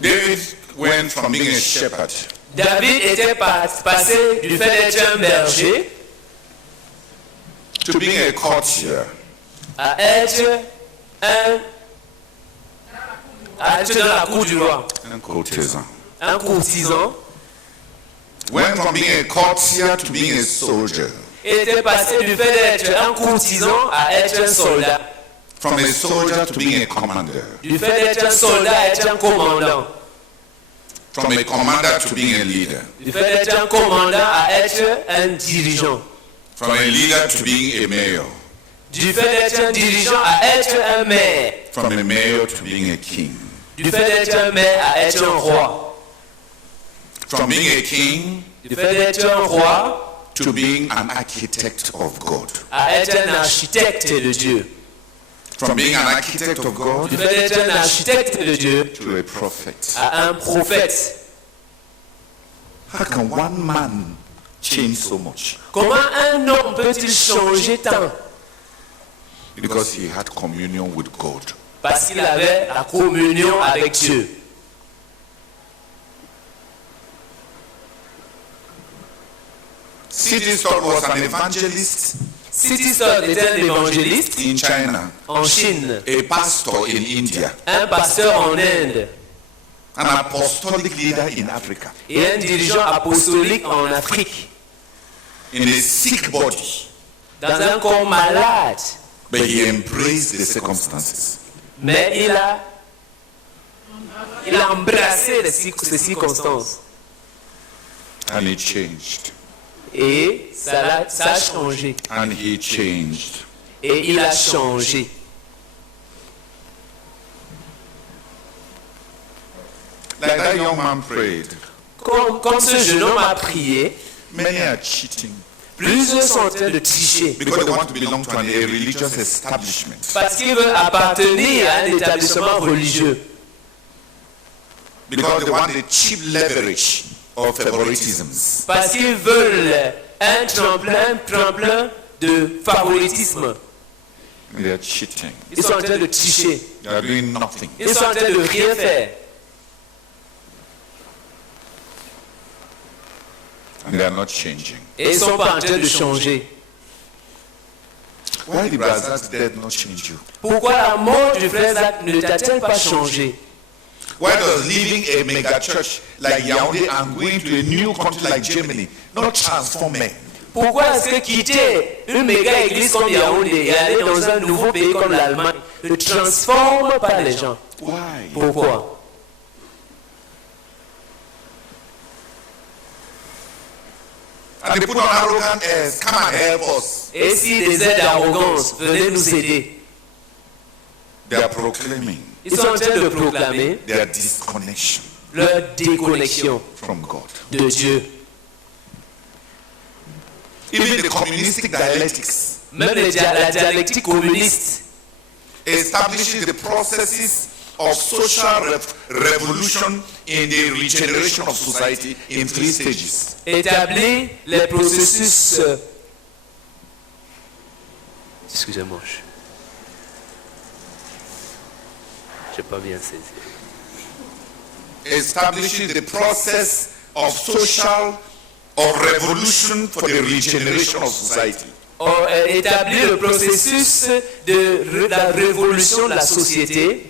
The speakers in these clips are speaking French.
David went from being a shepherd David était passé du fait d'être un berger to being a courtier. à être dans la cour du roi, Un courtisan. un courtisan. Went from being a courtier to being a soldier. Il était passé du fait d'être un courtisan à être un soldat. From a soldier to being a commander. Du fait d'être un soldat à être un commandant. From a commander to being a leader. Du fait d'être un commandant à être un dirigeant. From a leader to being a mayor. Du fait d'être un dirigeant à être un maire. From a mayor to being a king. Du fait d'être un maire à être un roi. From being a king Du fait d'être un roi to being an architect of God. à être un architecte de Dieu. From being an architect of God Du fait d'être un architecte de Dieu to a prophet. à un prophète. How can one man change so much? Comment un homme peut-il changer tant? Because he had communion with God. Parce qu'il avait la communion avec Dieu. C.T. Studd was an evangelist C.T. Studd était un évangéliste in China, en Chine, a pastor in India, un pasteur en Inde an apostolic leader in Africa, et un dirigeant apostolique en Afrique, in a sick body, dans un corps malade. but he embraced the circumstances. Mais il a embrassé les circonstances And he changed. et ça a changé. And he changed. Et il a changé. Like that young man prayed. Comme ce jeune homme a prié, Many are cheating plusieurs sont en train de tricher because they want to belong to a religious establishment. parce qu'ils veulent appartenir à un établissement religieux, Because they want the cheap leverage of favoritisms. parce qu'ils veulent un tremplin de favoritisme. They are cheating. Ils sont en train de tricher. They are doing nothing. Ils sont en train de rien faire. And they are not changing. Et ils ne sont pas en train de changer. Why did Brazil's death not change you? Pourquoi la mort du frère Zach ne t'a-t-elle pas changé? Why does leaving a mega church like Yaoundé and going to a new country like Germany not transform men? Pourquoi est-ce que quitter une méga église comme Yaoundé et aller dans un nouveau pays comme l'Allemagne ne transforme pas les gens? Why? Pourquoi? And they put on arrogant airs, come and help us. Et si des aides d'arrogance venaient nous aider? They are proclaiming Ils sont en train de proclamer their disconnection leur déconnexion from God. de Dieu. Even the communistic dialectics Même la dialectique communiste establishes the processes of social revolution in the regeneration of society in 3 stages. établit les processus. Excusez-moi, je n'ai pas bien saisi. Establishes the process of social or revolution for the regeneration of society. Établit le processus de la révolution de la société.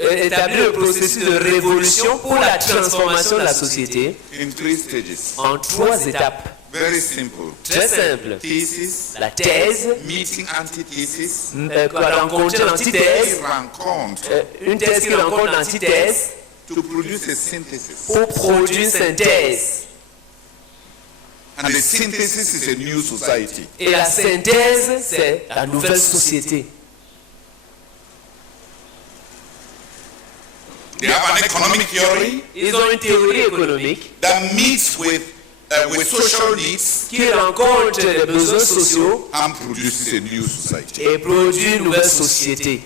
Établir le processus de révolution pour la transformation de la société In 3 stages. en 3 étapes. Very simple. Très simple. Thesis, La thèse, meeting antithesis, rencontrer l'antithèse, rencontre une thèse qui rencontre l'antithèse to produce a synthesis. pour produire une synthèse. And the synthesis is a new society. Et la synthèse, c'est la nouvelle société. They have an economic theory Ils ont une théorie économique that meets with social needs qui rencontre les besoins sociaux and produces a new society. et produit une nouvelle société.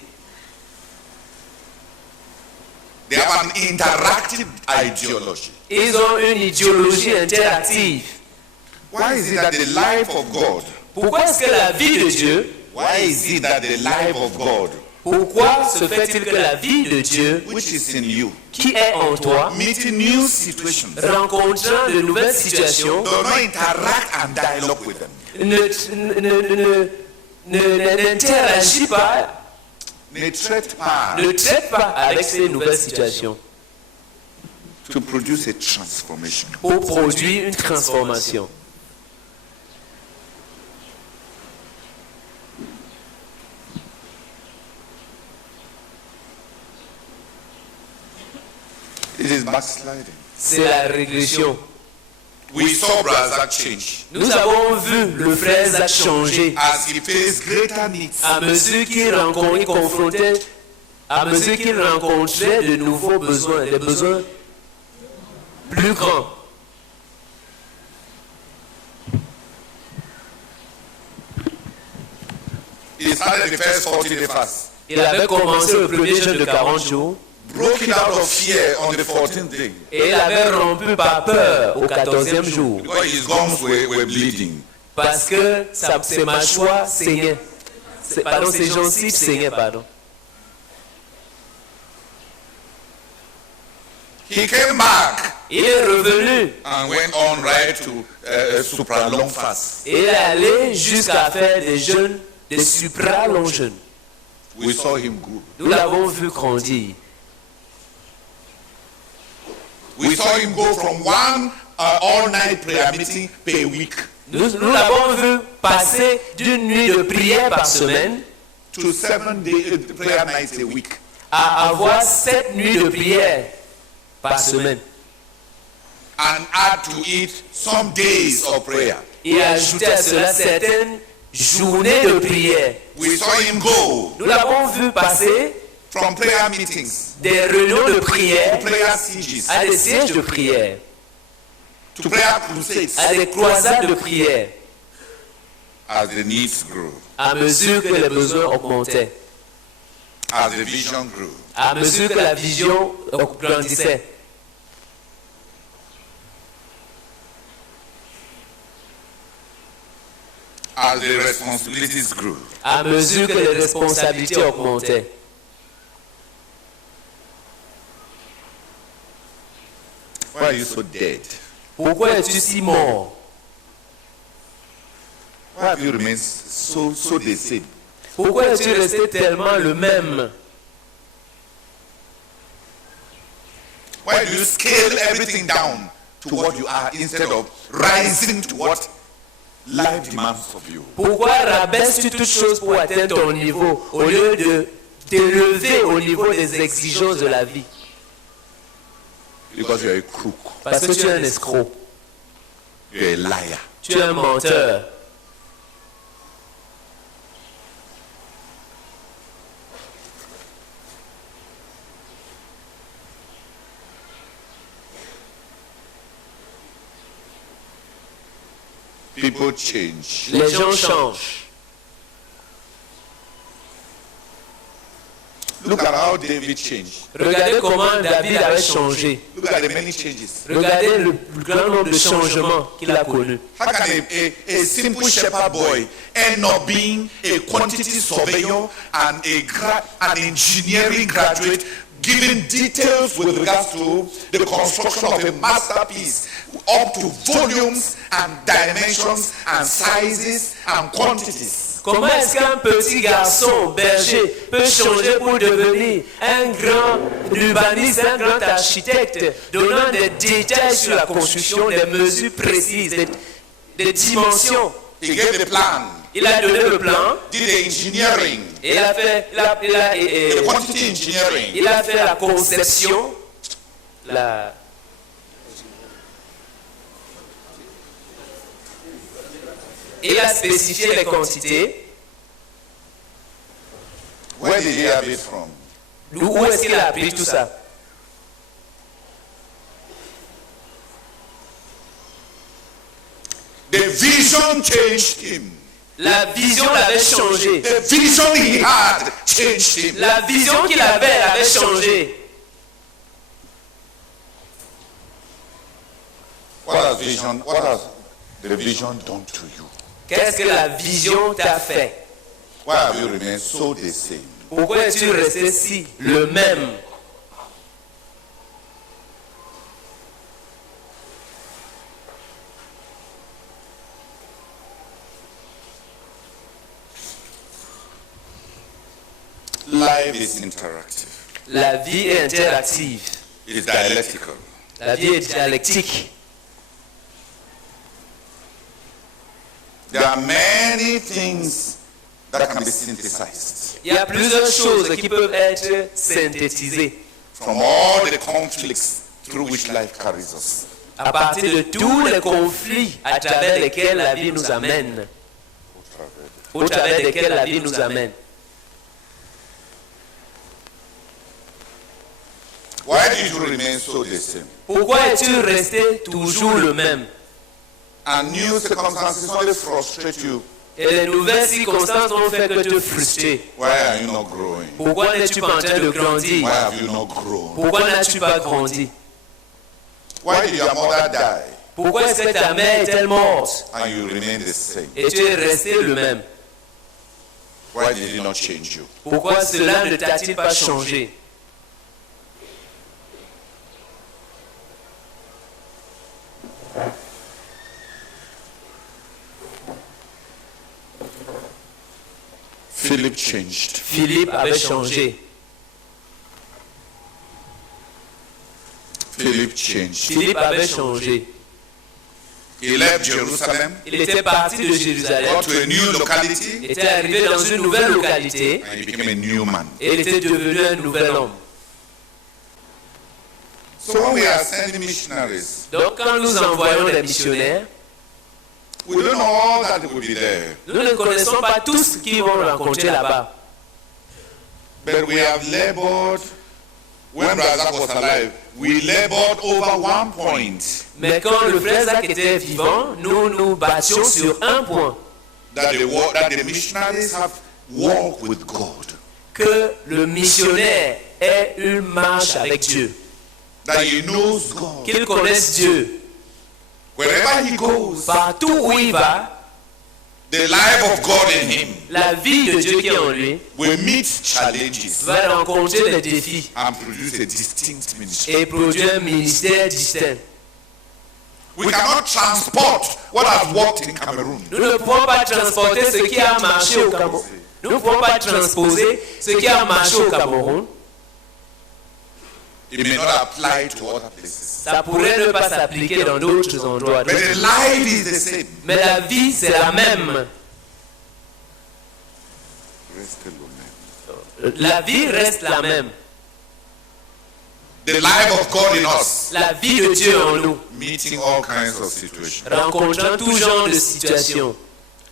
They have an interactive ideology. Ils ont une idéologie interactive. Why is it that the life of God, Pourquoi est-ce que la vie de Dieu, why is it that the life of God Pourquoi se fait-il que la vie de Dieu, which is in you, qui est en toi, meeting new situations, rencontrant de nouvelles situations, do not interact and dialogue with them. n'interagit pas, Ne traite pas ne traite pas avec ces nouvelles situations to produce a transformation. pour produire une transformation. It is backsliding. C'est la régression. We saw Brother change Nous avons vu le frère Zach changer as he faced greater needs. à mesure qu'il confrontait, à mesure qu'il rencontrait de nouveaux besoins, des besoins plus grands. He started the first 40 days fast, Il avait commencé le premier jeûne de 40 jours broke it out of fear on the 14th day et il avait rompu par peur au 14e jour because his gums were bleeding. parce que ses mâchoires saignaient. Pardon, ses gencives saignaient, pardon. He came back Il est revenu and went on right to supra long fast. et il est allé jusqu'à faire des jeûnes, des supra-longs jeûnes. We saw him grow. Nous l'avons vu grandir. We saw him go from one all-night prayer meeting per week Nous l'avons vu passer d'une nuit de prière par semaine to 7 day prayer nights a week. à avoir 7 nuits de prière par semaine And add to it some days of prayer. et ajouter à cela certaines journées de prière. We saw him go Nous l'avons vu passer from prayer meetings des réunions de prière to prayer sieges à des sièges de prière, to prayer crusades à des croisades de prière, as the needs grow, à mesure que les besoins augmentaient, as the vision grew. à mesure que la vision grandissait, As the responsibilities grew. à mesure que les responsabilités augmentaient. Why are you so dead? Pourquoi es-tu si mort? Why have you remained so the same? Pourquoi es-tu resté tellement le même? Why do you scale everything down to what you are instead of rising to what life demands of you? Pourquoi rabaisses-tu toutes choses pour atteindre ton niveau au lieu de t'élever au niveau des exigences de la vie? Because you are a crook. Parce que tu es un escroc, You are a liar. tu es un menteur. People change. Les gens changent. Look at how David changed. Regardez comment David avait changé. Look at the many changes. Regardez le plus grand nombre de changements qu'il a connus. How can a simple shepherd boy end up being a quantity surveyor and an engineering graduate, giving details with regards to the construction of a masterpiece up to volumes and dimensions and sizes and quantities? Comment est-ce qu'un petit garçon berger peut changer pour devenir un grand urbaniste, un grand architecte, donnant des détails sur la construction, des mesures précises, des dimensions? He gave the plan. Il a donné le plan, Did the engineering, il a fait, the quantity engineering. il a fait la conception, il a spécifié les quantités. Where did he have it from? Où est-ce qu'il a appris tout ça? The vision changed him. La vision l'avait changé. The vision he had changed him. La vision qu'il avait l'avait changé. What has the vision done to you? Qu'est-ce que la vision t'a fait? Why have you remained so the same? Pourquoi es-tu resté si le même? Life is interactive. La vie est interactive. It is dialectical. La vie est dialectique. There are many things that can be synthesized Il y a plusieurs choses qui peuvent être synthétisées from all the conflicts through which life carries us. à partir de tous les conflits à travers lesquels la vie nous amène. Au travers desquels la vie nous amène. Why did you remain so the same? Pourquoi es-tu resté toujours le même? And new circumstances only frustrate you. Et les nouvelles circonstances ont fait que te frustrer. Why are you not growing? Pourquoi n'es-tu pas en train de grandir? Why have you not grown? Pourquoi n'as-tu pas grandi? Why did your mother die Pourquoi est-ce que ta mère est-elle morte and you remain the same? et tu es resté le même? Why did it not change you? Pourquoi cela ne t'a-t-il pas changé? Philip changed. Philippe avait changé. Philip changed. Philippe avait changé. He left Jerusalem, Il était parti de Jérusalem, got to a new locality, était arrivé dans une nouvelle localité and he became a new man. et il était devenu un nouvel homme. So when we are sending missionaries, Donc quand nous envoyons des missionnaires, we don't know all that will be there. nous ne connaissons pas tous qui vont rencontrer là-bas. But we have labored, when Brother was alive, we labored over one point. Mais quand le frère Zach était vivant, nous nous battions sur un point. That the missionaries have walked with God. Que le missionnaire ait une marche avec Dieu. That he knows God. Qu'il connaisse Dieu. Wherever he goes, Partout où il va, the life of God in him la vie de Dieu qui est en lui will meet challenges va rencontrer des défis and produce a distinct ministry. et produire un ministère distinct. We cannot transport what has worked in Cameroon. Nous ne pouvons pas transporter ce qui a marché au Cameroun. Nous ne pouvons pas transposer ce qui a marché au Cameroun. It may not apply to other places. Ça pourrait ne pas s'appliquer dans d'autres endroits. But the life is the same. Mais la vie, c'est la même. La vie reste la même. The life of God in us, La vie de Dieu en nous, meeting all kinds of situations. rencontrant tout genre de situations.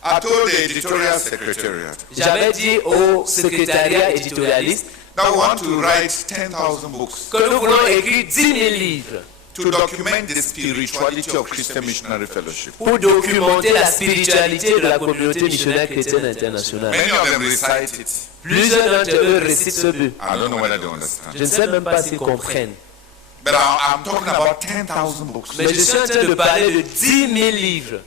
I told the editorial secretariat J'avais dit au secrétariat éditorialiste that we want to write 10,000 books que nous voulons écrire 10 000 livres to document the spirituality of Christian Missionary Fellowship. pour documenter la spiritualité de la communauté missionnaire chrétienne internationale. Many of them recite it. Plusieurs d'entre eux récitent ce but. I don't know whether they understand. Je ne sais même pas s'ils comprennent. But I'm talking about 10,000 books Mais je suis en train de parler de 10 000 livres.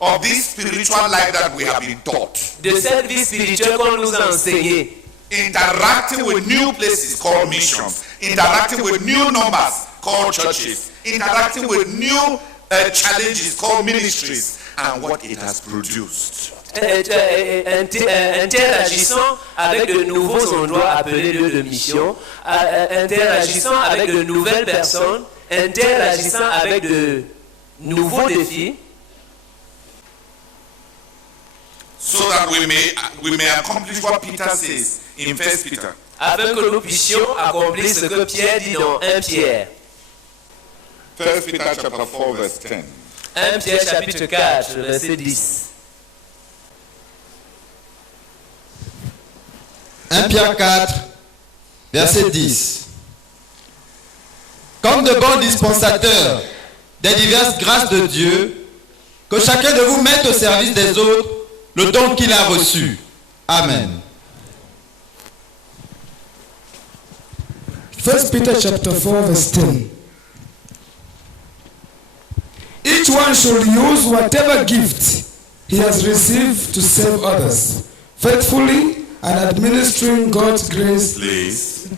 of this spiritual life that we have been taught. De cette vie spirituelle qu'on nous a enseignée. Interacting with new places called missions. Interacting with new numbers called churches. Interacting with new challenges called ministries. And what it has produced. Interagissant avec de nouveaux endroits appelés lieux de mission, interagissant avec de nouvelles personnes, interagissant avec de nouveaux défis, So that we may accomplish what Peter says in 1 Peter. afin que nous puissions accomplir ce que Pierre dit dans 1 Pierre. 1 Peter chapter 4 verse 10. 1 Pierre chapitre 4, verset 10. 1 Pierre 4, verset 10. Comme de bons dispensateurs des diverses grâces de Dieu, que chacun de vous mette au service des autres le don qu'il a reçu. Amen. 1 Peter chapter 4 verse 10. Each one should use whatever gift he has received to serve others, faithfully and administering God's grace. Please.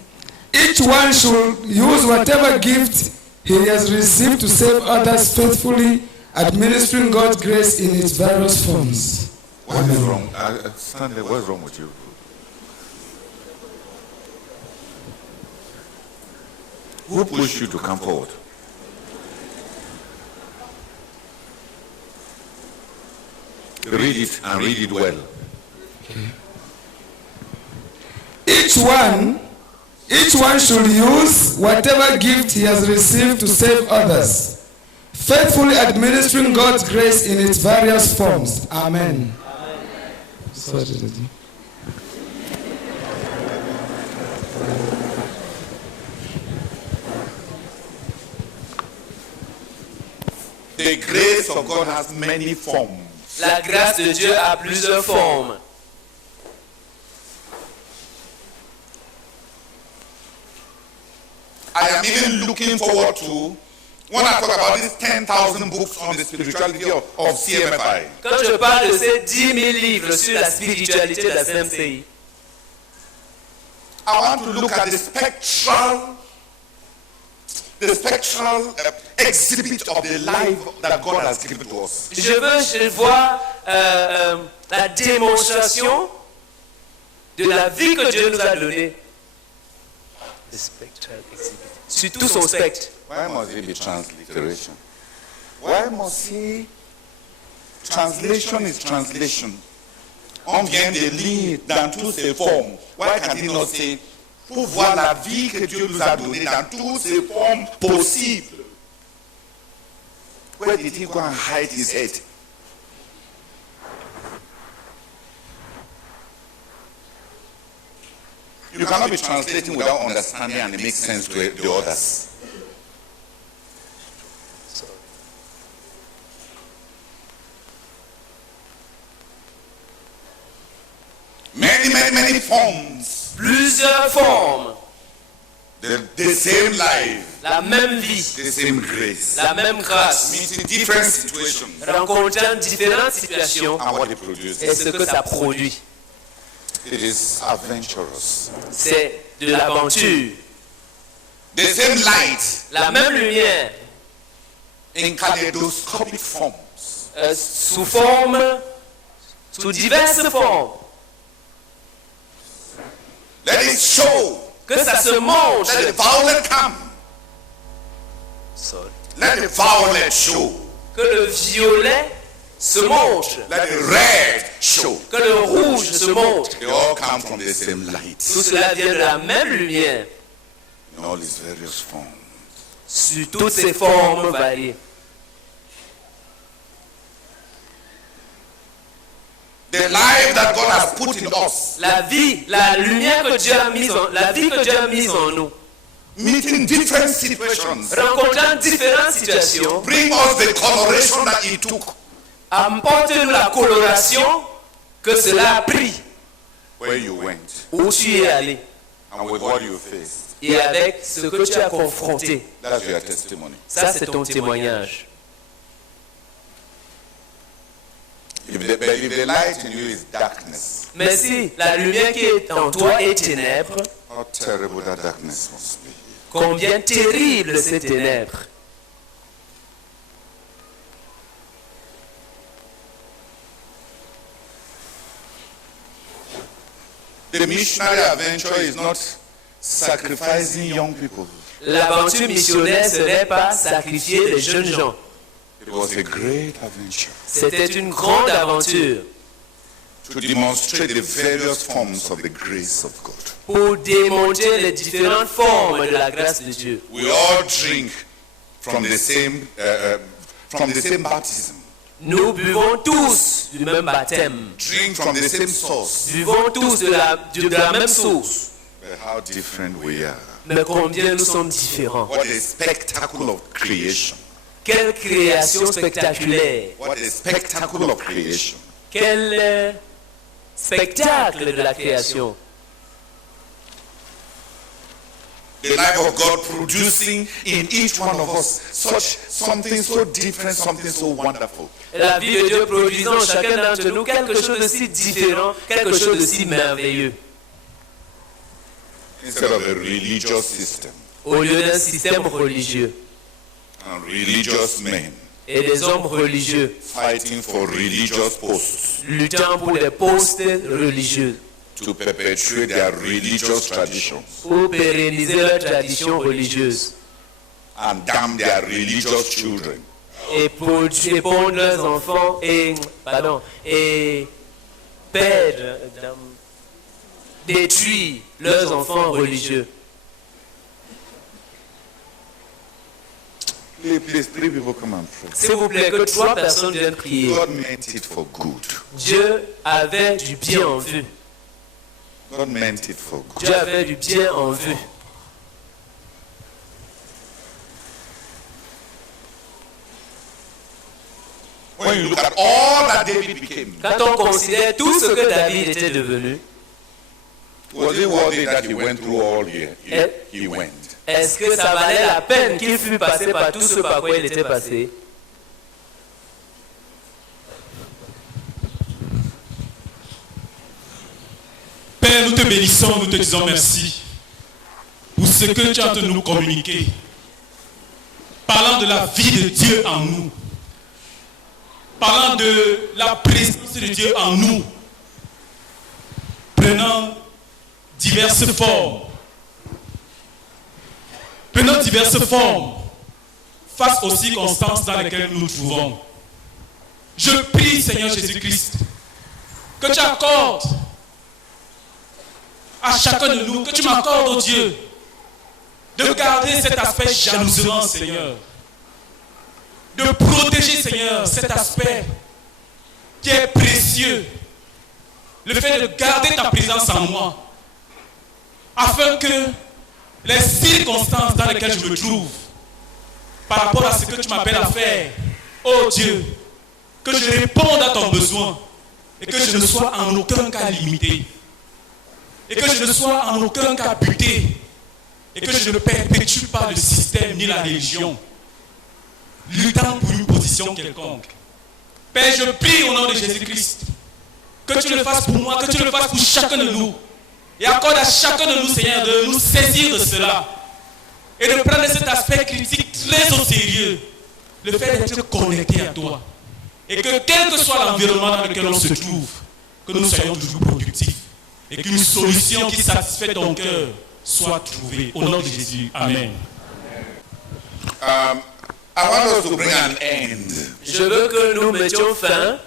Each one should use whatever gift he has received to save others faithfully, administering God's grace in its various forms. What is wrong? Stanley, what is wrong with you? Who pushed you to come forward? Read it and read it well. Each one should use whatever gift he has received to save others, faithfully administering God's grace in its various forms. Amen. Sorry, Daddy. The grace of God has many forms. La grâce de Dieu a plusieurs formes. I am even looking forward to, when I talk about these 10,000 books on the spirituality of CMFI. Quand je parle de ces 10 000 livres sur la spiritualité de la CMCI, I want to look at the spectral exhibit of the life that God has given to us. je veux voir la démonstration de la vie que Dieu nous a donnée. The spectral exhibit. Sur tout son spectre. Why must it be transliteration? Why must he? Translation is translation. On vient de lire dans toutes ses formes. Why can he not say, pour voir la vie que Dieu nous a donnée dans toutes ses formes possibles? Where did he go and hide his head? You cannot be translating without understanding and it makes sense to the others. Many forms. Plusieurs formes. The same life. La même vie. The same grace. La même grâce. Meeting different situations. Rencontrant différentes situations. And what it produces. Et ce que ça produit. It is adventurous. C'est de l'aventure. The same light. La même lumière. In kaleidoscopic forms. Sous diverses formes. Let it show. Que ça se montre. Let the violet come. Let the violet show. Que le violet se montre. Let the red show. Que le rouge se montre. They all come from the same light. Tout cela vient de la même lumière. In all its various forms. Sur toutes ces formes variées. The life that God has put in us. La vie, la lumière que Dieu a mise la vie que Dieu a mise en nous. Meeting different situations. Rencontrant différentes situations. Bring us the coloration that He took. Apporte-nous la coloration que cela a pris. Where you went. Où tu es allé. And with what you faced. Et avec ce que tu as confronté. That's your testimony. Ça, c'est ton témoignage. If the light in you is darkness. Mais si la lumière qui est en toi est ténèbres, How terrible that darkness must be. combien terrible ces ténèbres. The missionary adventure is not sacrificing young people. L'aventure missionnaire, ce n'est pas sacrifier les jeunes gens. It was a great adventure. C'était une grande aventure To demonstrate the various forms of the grace of God. pour démontrer les différentes formes de la grâce de Dieu. We all drink from the same baptism. Nous buvons tous du même baptême. Drink from the same source. Buvons tous de la même source. But how different we are. Mais combien nous sommes différents. What a spectacle of creation. Quelle création spectaculaire. What a spectacle of creation. Quel spectacle de la création. the life of God producing in each one of us such something so different, something so wonderful. La vie de Dieu produisant en chacun d'entre nous quelque chose de si différent, quelque chose de si merveilleux. Instead of a religious system Au lieu d'un système religieux and religious men et des hommes religieux fighting for religious posts luttant pour des postes religieux to perpetuate their religious traditions pour pérenniser leurs traditions religieuses and damn their religious children. et pour pondre leurs enfants et perdre, détruire leurs enfants religieux. Please, 3 people come and pray. S'il vous plaît, que 3 personnes viennent prier. God meant it for good. Dieu avait du bien en vue. God meant it for good. Dieu avait du bien en vue. When you look at all that David became, Quand on considère tout ce que David était devenu, was it worthy that he went through all here? He went. est-ce que ça valait la peine qu'il fût passé par tout ce par quoi il était passé? Père, nous te bénissons, nous te disons merci pour ce que tu as de nous communiquer, parlant de la vie de Dieu en nous, parlant de la présence de Dieu en nous, prenant diverses formes, face aux circonstances dans lesquelles nous nous trouvons. Je prie, Seigneur Jésus-Christ, que tu accordes à chacun de nous, que tu m'accordes, oh Dieu, de garder cet aspect jalousement, Seigneur, de protéger, Seigneur, cet aspect qui est précieux, le fait de garder ta présence en moi, afin que les circonstances dans lesquelles je me trouve, par rapport à ce que tu m'appelles à faire, oh Dieu, que je réponde à ton besoin et que je ne sois en aucun cas limité, et que je ne sois en aucun cas buté, et que je ne perpétue pas le système ni la religion, luttant pour une position quelconque. Père, je prie au nom de Jésus-Christ que tu le fasses pour moi, que tu le fasses pour chacun de nous, et accorde à chacun de nous, Seigneur, de nous saisir de cela et de prendre cet aspect critique très au sérieux, le fait d'être connecté à toi, et que quel que soit l'environnement dans lequel on se trouve, que nous soyons toujours productifs et qu'une solution qui satisfait ton cœur soit trouvée. Au nom de Jésus. Amen. I want us to bring an end Je veux que nous mettions fin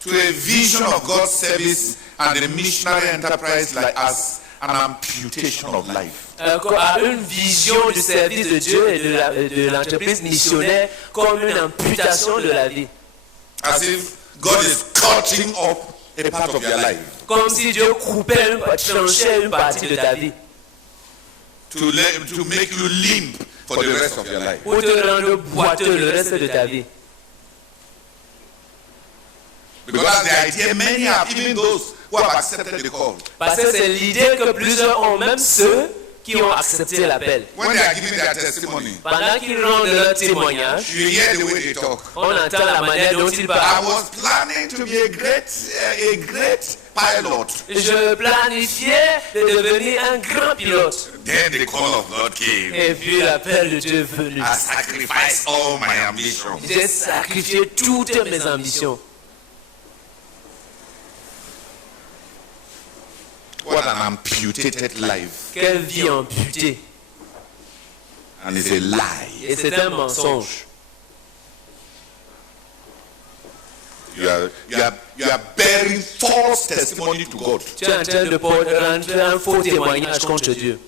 to a vision of God's service and the missionary enterprise like as an amputation of life. à une vision du service de Dieu et de l'entreprise missionnaire comme une amputation de la vie. As if God is cutting off a part of your life Comme si Dieu coupait, tranchait une partie de ta vie to make you limp for the rest of your life. pour te rendre boiteux le reste de ta vie. Because that's the idea many have, even those who have accepted the call. Parce que c'est l'idée que plusieurs ont, même ceux qui ont accepté l'appel. When they are giving their testimony, Pendant qu'ils rendent leur témoignage, you hear the way they talk. on entend la manière dont ils I parlent. was planning to be a great pilot. Je planifiais de devenir un grand pilote. Then the call of God came. Et puis l'appel de Dieu est venu. I sacrificed all my ambitions. J'ai sacrifié toutes mes ambitions. What an amputated life. Quelle vie amputée. And it's a lie. Et c'est un mensonge. You are bearing false testimony to God. Tu es en train de rendre un faux témoignage contre Dieu.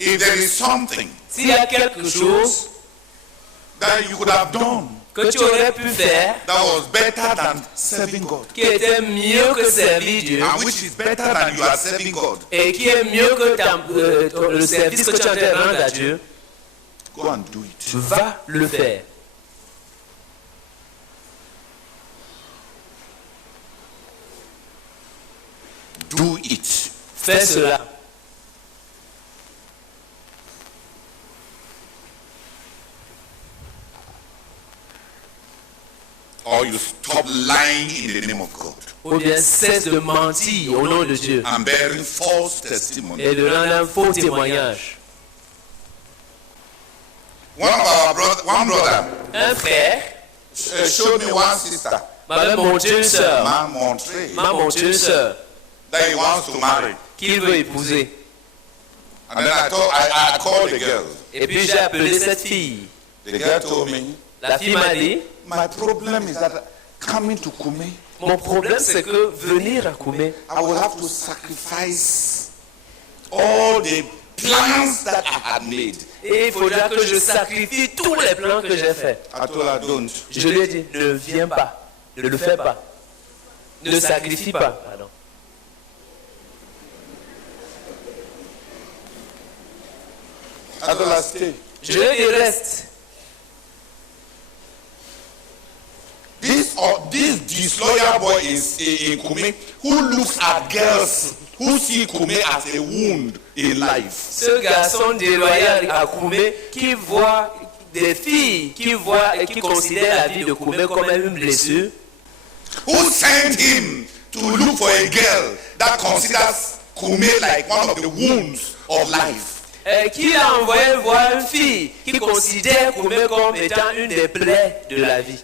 If there is something S'il y a quelque chose that you could have done que tu aurais pu faire that was better than serving God, qui était mieux que servir Dieu and which is better than you are serving God, et qui est mieux que le service que tu es en train de rendre à Dieu, go and do it. va le faire. Do it. Fais cela. Or you stop lying in the name of God Ou bien cesse de mentir au nom de Dieu and bearing false testimony. et de rendre un faux témoignage. One brother Un frère showed me one sister, m'avait montré une sœur, m'a montré une sœur that he wants to marry. qu'il veut épouser. And then I called the girl. Et puis j'ai appelé cette fille. The girl told me, La fille m'a dit, my problem is that coming to Kume, mon problème c'est que venir à Koumé, I will have to sacrifice all the plans that I had made. et il faudra que je sacrifie tous les plans que j'ai faits. I told her, don't. Je lui ai dit, ne viens pas, ne le fais pas, ne sacrifie pas. Pardon. I told her, stay. Je lui ai dit, reste. This disloyal boy is in Kume who looks at girls who see Kume as a wound in life. Ce garçon déloyal à Koumé qui voit des filles, qui considère la vie de Koumé comme une blessure, Who sent him to look for a girl that considers Kume like one of the wounds of life. qui a envoyé voir une fille qui considère Koumé comme étant une des plaies de la vie.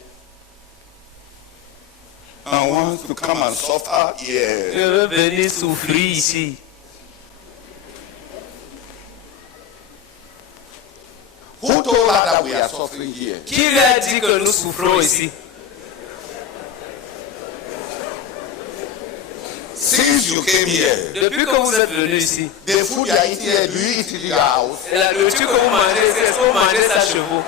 And wants to come and suffer here. Je veux venir souffrir ici. Who told her that we are suffering here? Qui lui a dit que nous souffrons ici? Since you came here, Depuis que vous êtes venu ici, the food you are eating here, do you eat it in your house? et la nourriture que vous mangez, est-ce que vous mangez ça chez vous?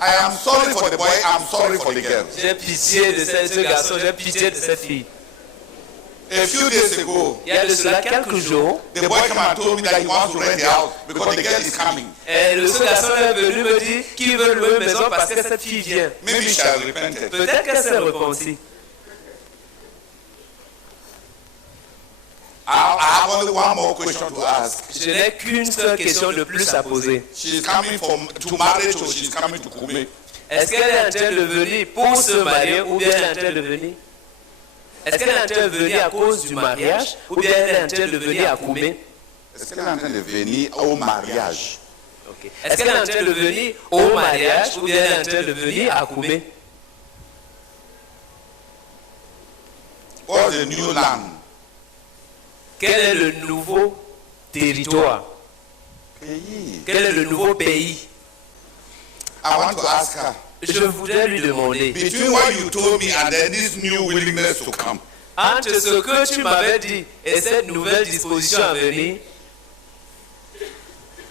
I am sorry for the boy, I'm sorry for the girl. J'ai pitié de ce garçon, j'ai pitié de cette fille. A few days ago, Il y a de cela quelques jours, the boy came and told me that he wants to rent the house because the girl is coming. et ce garçon est venu me dire qu'il veut louer une maison parce que cette fille vient. Maybe she has repented. Peut-être qu'elle s'est repentie. I have only one more question to ask. Je n'ai qu'une seule question de plus à poser. She is coming to marriage or she is coming to Kume? Est-ce qu'elle est en train de venir pour se marier ou bien elle est en train de venir? Est-ce qu'elle est en train de venir à cause du mariage ou bien elle est en train de venir à Koumé? Est-ce qu'elle est en train de venir au mariage? Okay. Est-ce qu'elle est en train de venir au mariage ou bien elle est en train de venir à Koumé? What's the new land? Quel est le nouveau territoire? Pays. Quel est le nouveau pays? I want to ask her. Je voudrais lui demander, Between what you told me and then this new willingness to come, entre ce que tu m'avais dit et cette nouvelle disposition à venir,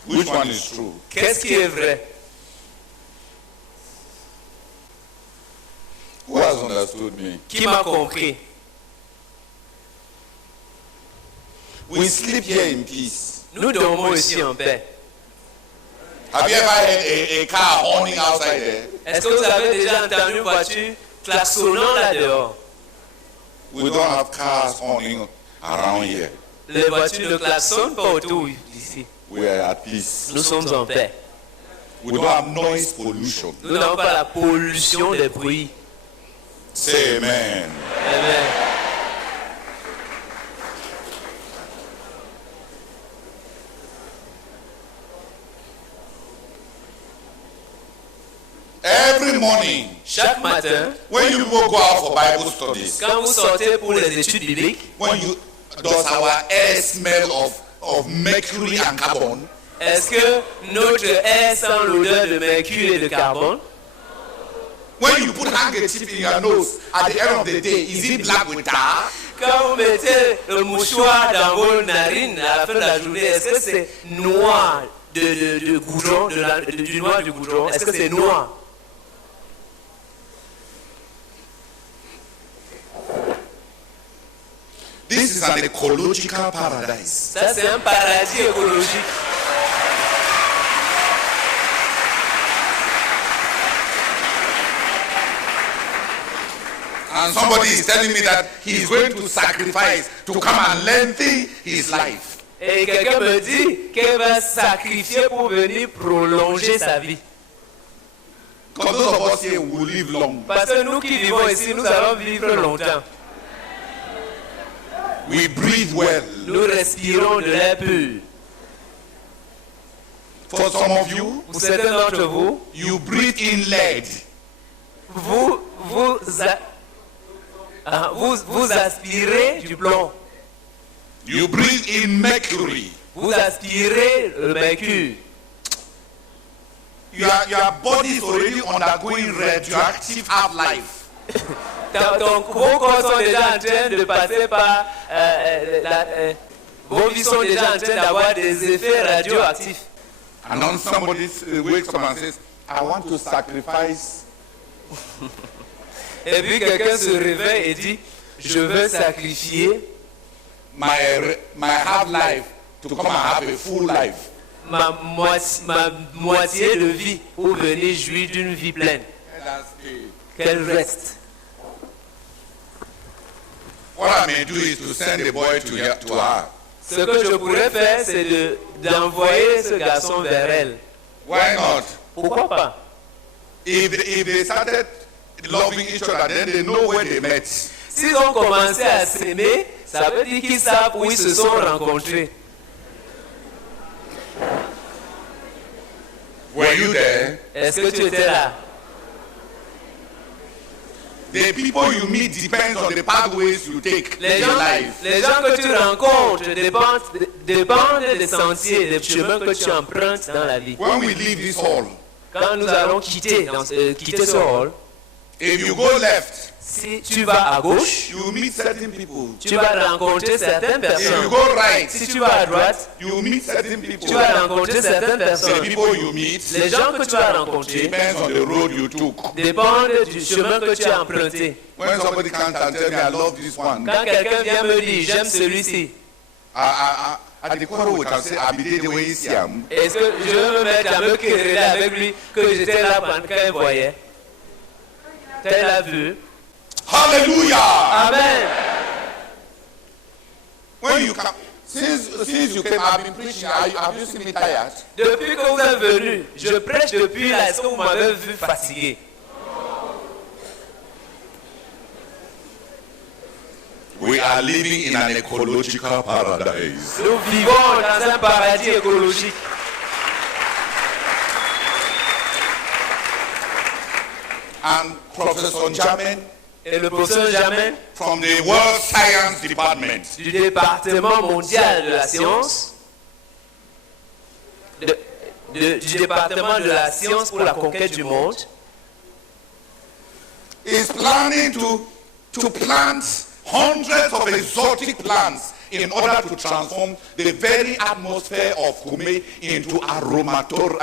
which one is true? qu'est-ce qui est vrai? Who has understood me? Qui m'a compris? We sleep here in peace. Nous dormons ici en paix. Have you ever heard a car horning outside there? Est-ce que vous avez déjà entendu une voiture klaxonnant là dehors? We don't have cars horning around here. Les voitures ne klaxonnent pas autour d'ici. We are at peace. Nous sommes en paix. We don't have noise pollution. Nous n'avons pas la pollution des bruits. Say amen. Amen. Every morning, Chaque matin, when you people go out for Bible studies, quand vous sortez pour les études bibliques, does our air smell of mercury and carbon? est-ce que notre air sent l'odeur de mercure et de carbone? When you put handkerchief in your nose, at the end of the day, is it black with tar? Quand vous mettez le mouchoir dans vos narines à la fin de la journée, est-ce que c'est noir de goudron, du noir du goudron? Est-ce que c'est noir? This is an ecological paradise. Ça, c'est un paradis écologique. And somebody is telling me that he is going to sacrifice to come and lengthen his life. Et quelqu'un me dit qu'elle va sacrifier pour venir prolonger sa vie. Because those of us here will live long. Parce que nous qui vivons ici, nous allons vivre longtemps. We breathe well. Nous respirons de l'air pur. For some of you, Pour certains d'entre vous, you breathe in lead. vous aspirez du plomb. You breathe in mercury. Vous aspirez le mercure. Your body is already undergoing radioactive half-life. Donc vos corps sont déjà en train de passer par... vos vies sont déjà en train d'avoir des effets radioactifs. And then somebody wakes up and says, I want to sacrifice. Et puis quelqu'un se réveille et dit, je veux sacrifier my half-life to come and have a full life. ma moitié de vie pour venir jouir d'une vie pleine. Qu'elle reste. What I may do is to send the boy to her. Ce que je pourrais faire, c'est d'envoyer ce garçon vers elle. Why not? Pourquoi pas? If they started loving each other, then they know where they met. S'ils ont commencé à s'aimer, ça veut dire qu'ils savent où ils se sont rencontrés. Were you there? Est-ce que tu étais là? The people you meet depends on the pathways you take in your life. Les gens que tu rencontres dépendent des sentiers, des chemins que tu empruntes dans la vie. When we leave this hall, Quand nous allons quitter ce hall, if you go left, si tu vas à gauche, you meet certain people. tu vas rencontrer certaines If you personnes. go right, Si tu vas à droite, you meet certain people. tu vas rencontrer certaines The personnes. people you meet Les gens que tu vas rencontrer depends on the road you took. dépendent du chemin que tu as emprunté. When somebody comes and tell me I love this one, Quand quelqu'un vient me dire, j'aime celui-ci, I declare with I say I be the way he see him. est-ce que je veux me mettre à me quereller avec lui que j'étais là pendant qu'il voyait? Tel a vu. Hallelujah! Amen. When you come, since you came, I've been preaching. Have you seen me tired? Depuis que vous êtes venu, je prêche depuis là. Est-ce que vous m'avez vu fatigué? We are living in an ecological paradise. Nous vivons dans un paradis écologique. And Professor Jamin Et le professeur Jamin, from the World Science Department, du département mondial de la science, du département de la science pour la conquête du monde, is planning to plant hundreds of exotic plants in order to transform the very atmosphere of Kume into aromatherapy.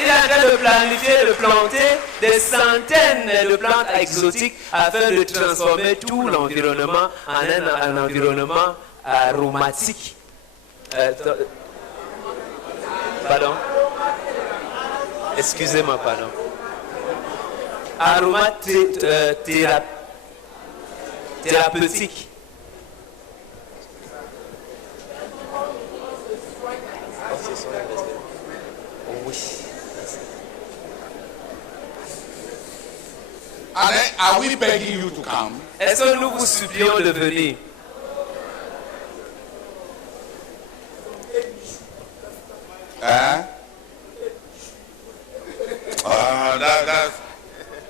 il est en train de planifier de planter des centaines de plantes exotiques afin de transformer tout l'environnement en un environnement aromatique. Pardon? Excusez-moi, pardon. Thérapeutique. Oui. And then, are we begging you to come? Est-ce que nous vous supplions de venir?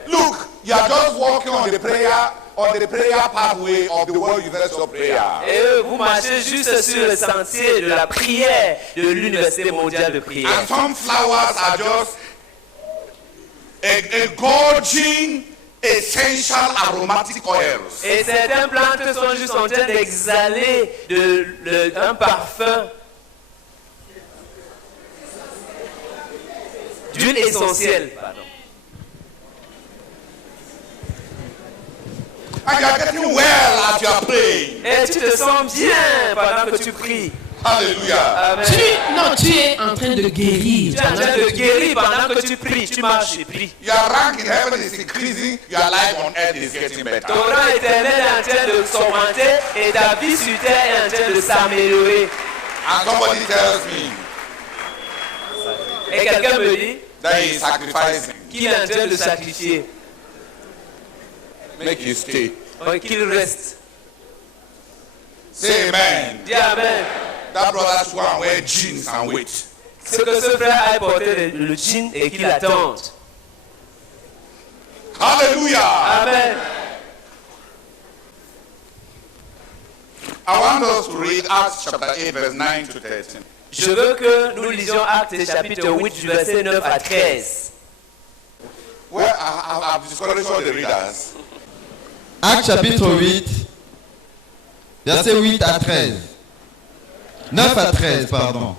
Look, you are just walking on the prayer pathway of the World University of Prayer. Et vous marchez juste sur le sentier de la prière de l'Université mondiale de prière. And some flowers are just engorging essential aromatic oils. Et certaines plantes sont juste en train d'exhaler un parfum d'huile essentielle. Pardon. And you are getting well as you are praying. Et tu te sens bien pendant que tu pries. Hallelujah. Amen. Tu es en train de guérir. Tu es en train de guérir pendant que tu pries. Tu marches et pries. Your rank in heaven is increasing. Your life on earth is getting better. Ton rang éternel est en train de s'augmenter et ta vie sur terre est en train de s'améliorer. And somebody tells me Et quelqu'un me dit that he is sacrificing. qu'il est en train de sacrifier. Make you stay. Qu'il reste. Say amen. Dis Amen. That brother should go and wear jeans and wait. C'est que ce frère a porté le jean et qu'il attende. Hallelujah. Amen. I want us to read Acts chapter 8 verse 9 to 13. Je veux que nous lisions Actes chapitre 8 du verset 9 à 13. Well, I've discouraged all the readers. Actes chapitre 8, versets 8 à 13. 9 à 13, pardon.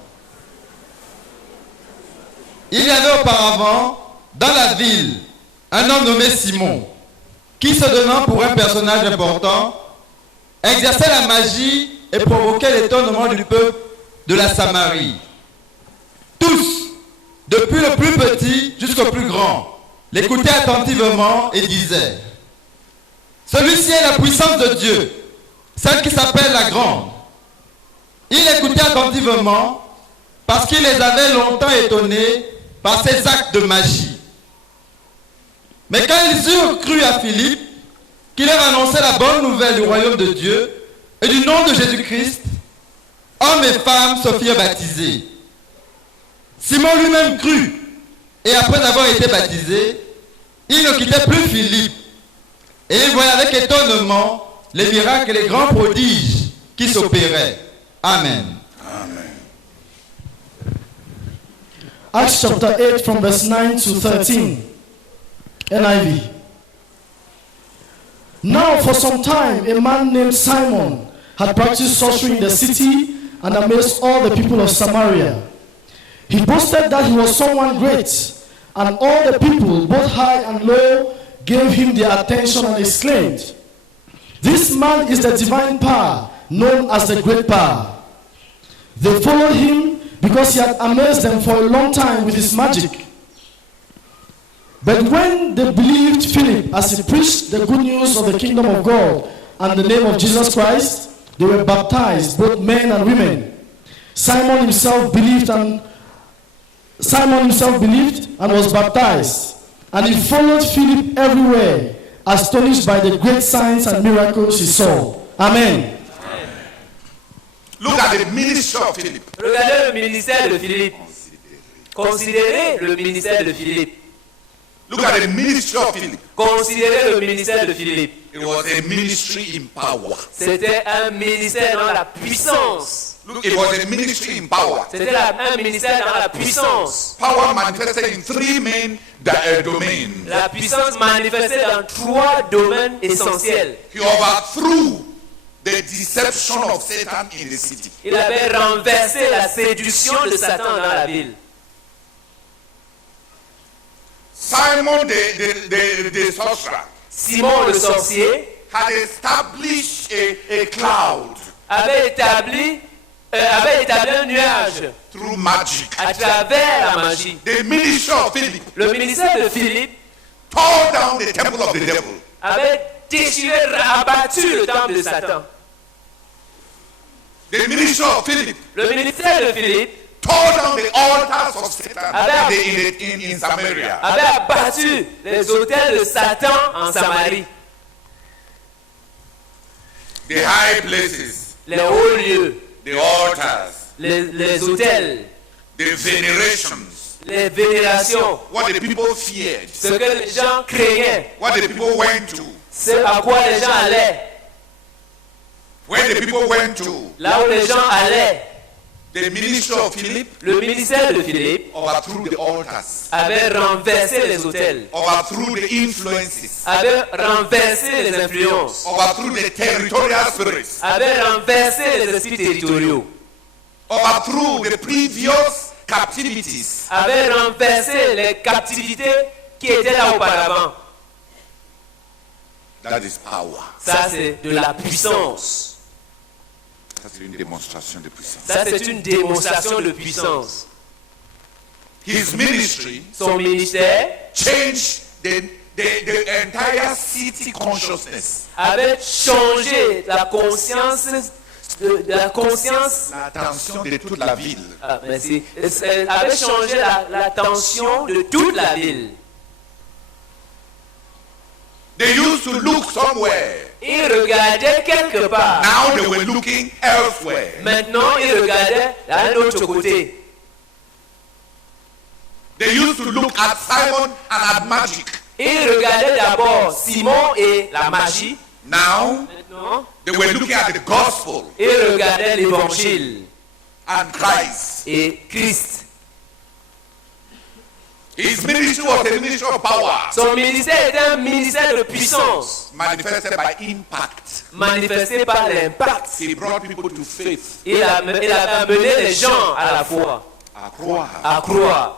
Il y avait auparavant, dans la ville, un homme nommé Simon, qui se donnant pour un personnage important, exerçait la magie et provoquait l'étonnement du peuple de la Samarie. Tous, depuis le plus petit jusqu'au plus grand, l'écoutaient attentivement et disaient: celui-ci est la puissance de Dieu, celle qui s'appelle la grande. Il écoutait attentivement parce qu'il les avait longtemps étonnés par ses actes de magie. Mais quand ils eurent cru à Philippe, qui leur annonçait la bonne nouvelle du royaume de Dieu et du nom de Jésus-Christ, hommes et femmes se firent baptiser. Simon lui-même crut, et après avoir été baptisé, il ne quittait plus Philippe, et il voyait avec étonnement les miracles et les grands prodiges qui s'opéraient. Amen. Acts chapter 8 from verse 9 to 13. NIV. Now for some time a man named Simon had practiced sorcery in the city and amazed all the people of Samaria. He boasted that he was someone great, and all the people, both high and low, gave him their attention and exclaimed, "This man is the divine power, known as the great power." They followed him because he had amazed them for a long time with his magic. But when they believed Philip as he preached the good news of the kingdom of God and the name of Jesus Christ, they were baptized, both men and women. Simon himself believed and was baptized, and he followed Philip everywhere, astonished by the great signs and miracles he saw. Amen. Look at the ministry of Philip. Regardez le ministère de Philippe. Considérez le ministère de Philippe. Look at the ministry of Philip. Considérez le ministère de Philippe. It was a ministry in power. C'était un ministère dans la puissance. Look, it was a ministry in power. C'était un ministère dans la puissance. Power manifested in three main domains. La puissance manifestée dans 3 domaines essentiels. He overthrew the deception of Satan in the city. Il avait renversé la séduction de Satan dans la ville. Simon the sorcerer, Simon le sorcier, had established a cloud avait établi un nuage through magic. à travers la magie. The ministry of Philip Le ministère de Philippe tore down the temple of the devil. avait déchiré, abattu le temple de Satan. The ministry of Philip Le ministère de Philippe tore down the altars of Satan in Samaria. avait abattu les autels de Satan en Samarie. The high places, Les hauts lieux, the altars, les autels, the venerations, les vénérations, what the people feared, ce que les gens craignaient, what the people went to, ce à quoi les gens allaient, where the people went to. là où les gens allaient. The ministry of Philip Le ministère de Philippe overthrew the altars, avait renversé les autels, overthrew the influences, avait renversé les influences, overthrew the territorial spirits, avait renversé les esprits territoriaux, overthrew the previous captivities, avait renversé les captivités qui étaient là auparavant. That is power. Ça, c'est de la puissance. Ça, c'est une démonstration de puissance. Ça, c'est une démonstration de puissance. His ministry Son ministère changed the entire city consciousness. avait changé la conscience de la conscience. L'attention de toute la ville. Ah, merci. Avait changé l'attention de toute la ville. They used to look somewhere. Ils regardaient quelque part. Now they were looking elsewhere. Maintenant, ils regardaient d'un autre côté. They used to look at Simon and at magic. Ils regardaient d'abord Simon et la magie. Now Maintenant, they were looking at the gospel ils regardaient l'évangile and Christ. et Christ. His ministry was a ministry of power, Son ministère était un ministère de puissance, manifested by impact. manifesté par l'impact. He brought people to faith. Il a amené les gens à la foi, À croire. à croire.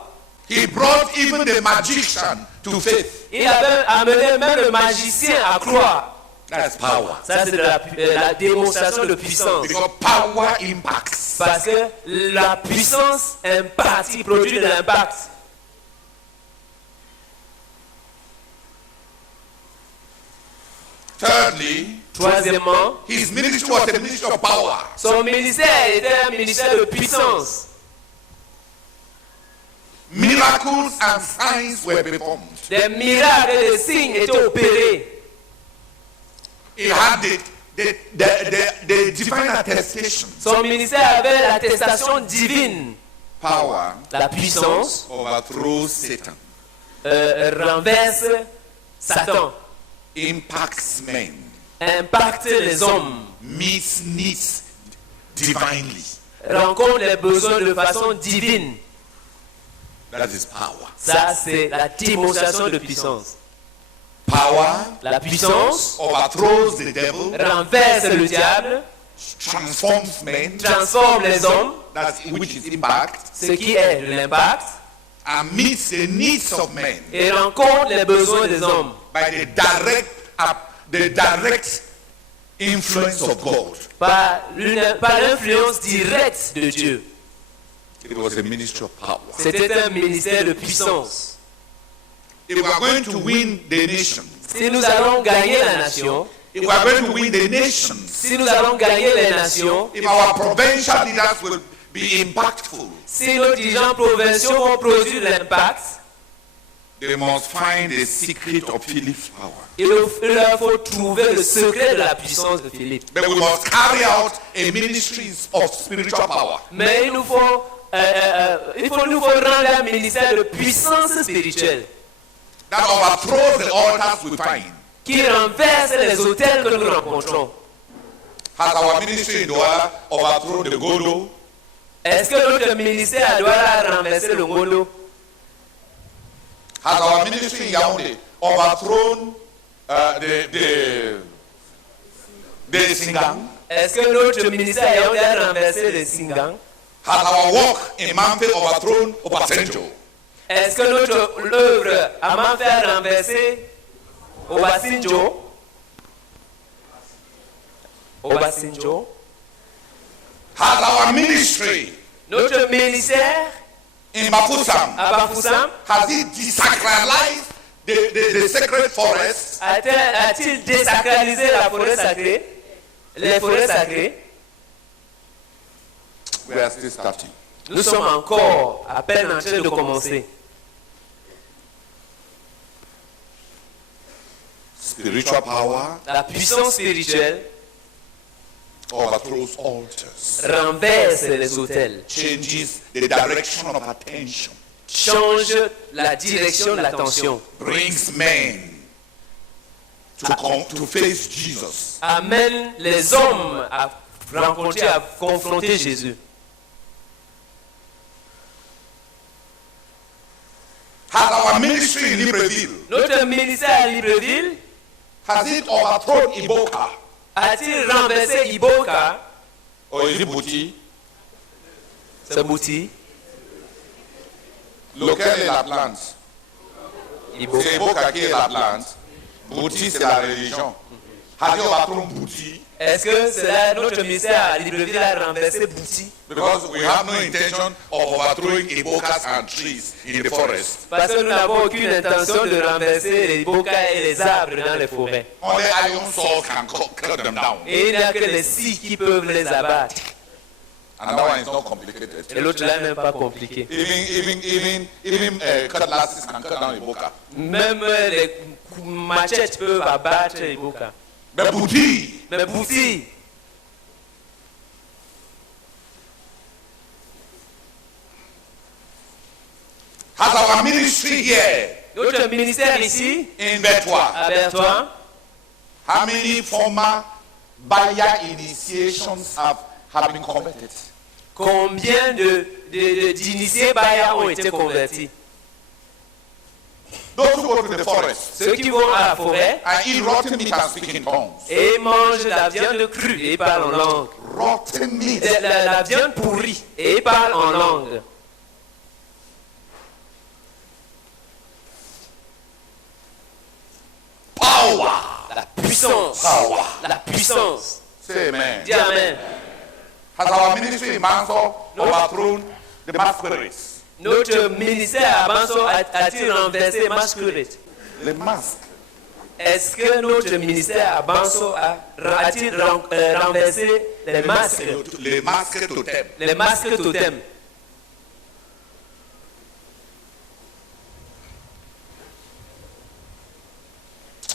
He brought even the magician to faith. Il avait amené même le magicien à croire. That's power. Ça, c'est de la démonstration de puissance. Because power impacts. Parce que la puissance impacte, il produit de l'impact. Thirdly, Troisièmement, his ministry was a ministry of power. son ministère était un ministère de puissance. Miracles and signs were performed. Des miracles et des signes étaient opérés. He had the divine attestation. Son ministère avait l'attestation divine. Power La puissance overthrows Satan. renverse Satan, Impacts men. impacte les hommes, Meets needs divinely. rencontre les besoins de façon divine. That is power. Ça, c'est la démonstration de puissance. Power La puissance overthrows the devil, renverse le diable, transforms men, transforme les hommes, that's which is impact, ce qui est de l'impact, and meets the needs of men et rencontre les besoins des hommes by the direct influence of God. par l'influence directe de Dieu. It was a ministry of power. C'était un ministère de puissance. If we are going to win the nations, Si nous allons gagner la nation, if we are going to win the nations, si nous allons gagner les nations, if our provincial leaders will be impactful, si nos dirigeants provinciaux vont produire l'impact, they must find the secret of Philip's power. il leur faut trouver le secret de la puissance de Philippe. But we must carry out a ministry of spiritual power. Mais il nous faut rendre un ministère de puissance spirituelle That overthrows the altars we find. qui renverse les autels que nous rencontrons. Has our ministry in Douala overthrown the Godo? Est-ce que notre ministère doit renverser le Ngolo? Has our ministry in Yaoundé overthrown the Singang? Est-ce que notre ministère doit renverser le Singang? Has our work in Mamfe overthrown Obasanjo? Est-ce que notre œuvre a même fait renverser Obasanjo? Obasanjo? Has our ministry Notre ministère in Bafoussam, à Bafoussam has it desacralized the sacred forest? a-t-il désacralisé la forêt sacrée, les forêts sacrées? We are still starting. Nous sommes encore à peine en train de commencer. Spiritual power La puissance spirituelle overthrows altars, renverse les autels, changes the direction of attention, change la direction de l'attention, brings men to face Jesus. amène les hommes à rencontrer, à confronter Jésus. Has our ministry in Libreville, Notre ministère à Libreville has it overthrown Iboka? a-t-il renversé Iboka, Or is it Bouti? ce bouti? Local est la plante. Iboka. C'est Iboka qui est la plante. Bouti, c'est la religion. Has you overthrown Bouti? Est-ce que cela, notre ministère à Libreville a renversé Bouti? Because we have no intention of overthrowing ibokas and trees in the forest. Parce que nous n'avons aucune intention de renverser les bocas et les arbres dans les forêts. Only iron swords can cut them down. Et il n'y a que les scies qui peuvent les abattre. And that one is not complicated. Et l'autre là, même pas compliqué. Even cutlasses can cut down iboka. Même les machettes peuvent abattre les bocas. But Bouti, Mais Bouti, has our ministry here notre ministère ici, in Betwa. à Bertois, How many former Baya initiations have been converted? combien d'initiés Baya ont été convertis? Those who go to the forest Ceux qui vont à la forêt and eat rotten meat and speak in tongues. et mangent la viande crue et parlent en langue. Rotten meat. La viande pourrie et parlent en langue. Power. La puissance. Power. La puissance. Say amen. Dis Amen. Has our ministry in Manso overthrown the masquerades? Notre ministère à Banso a-t-il renversé Masquerade? The mask. Est-ce que notre ministère à Banso a-t-il renversé les masques? Les masques totem. Les masques totems.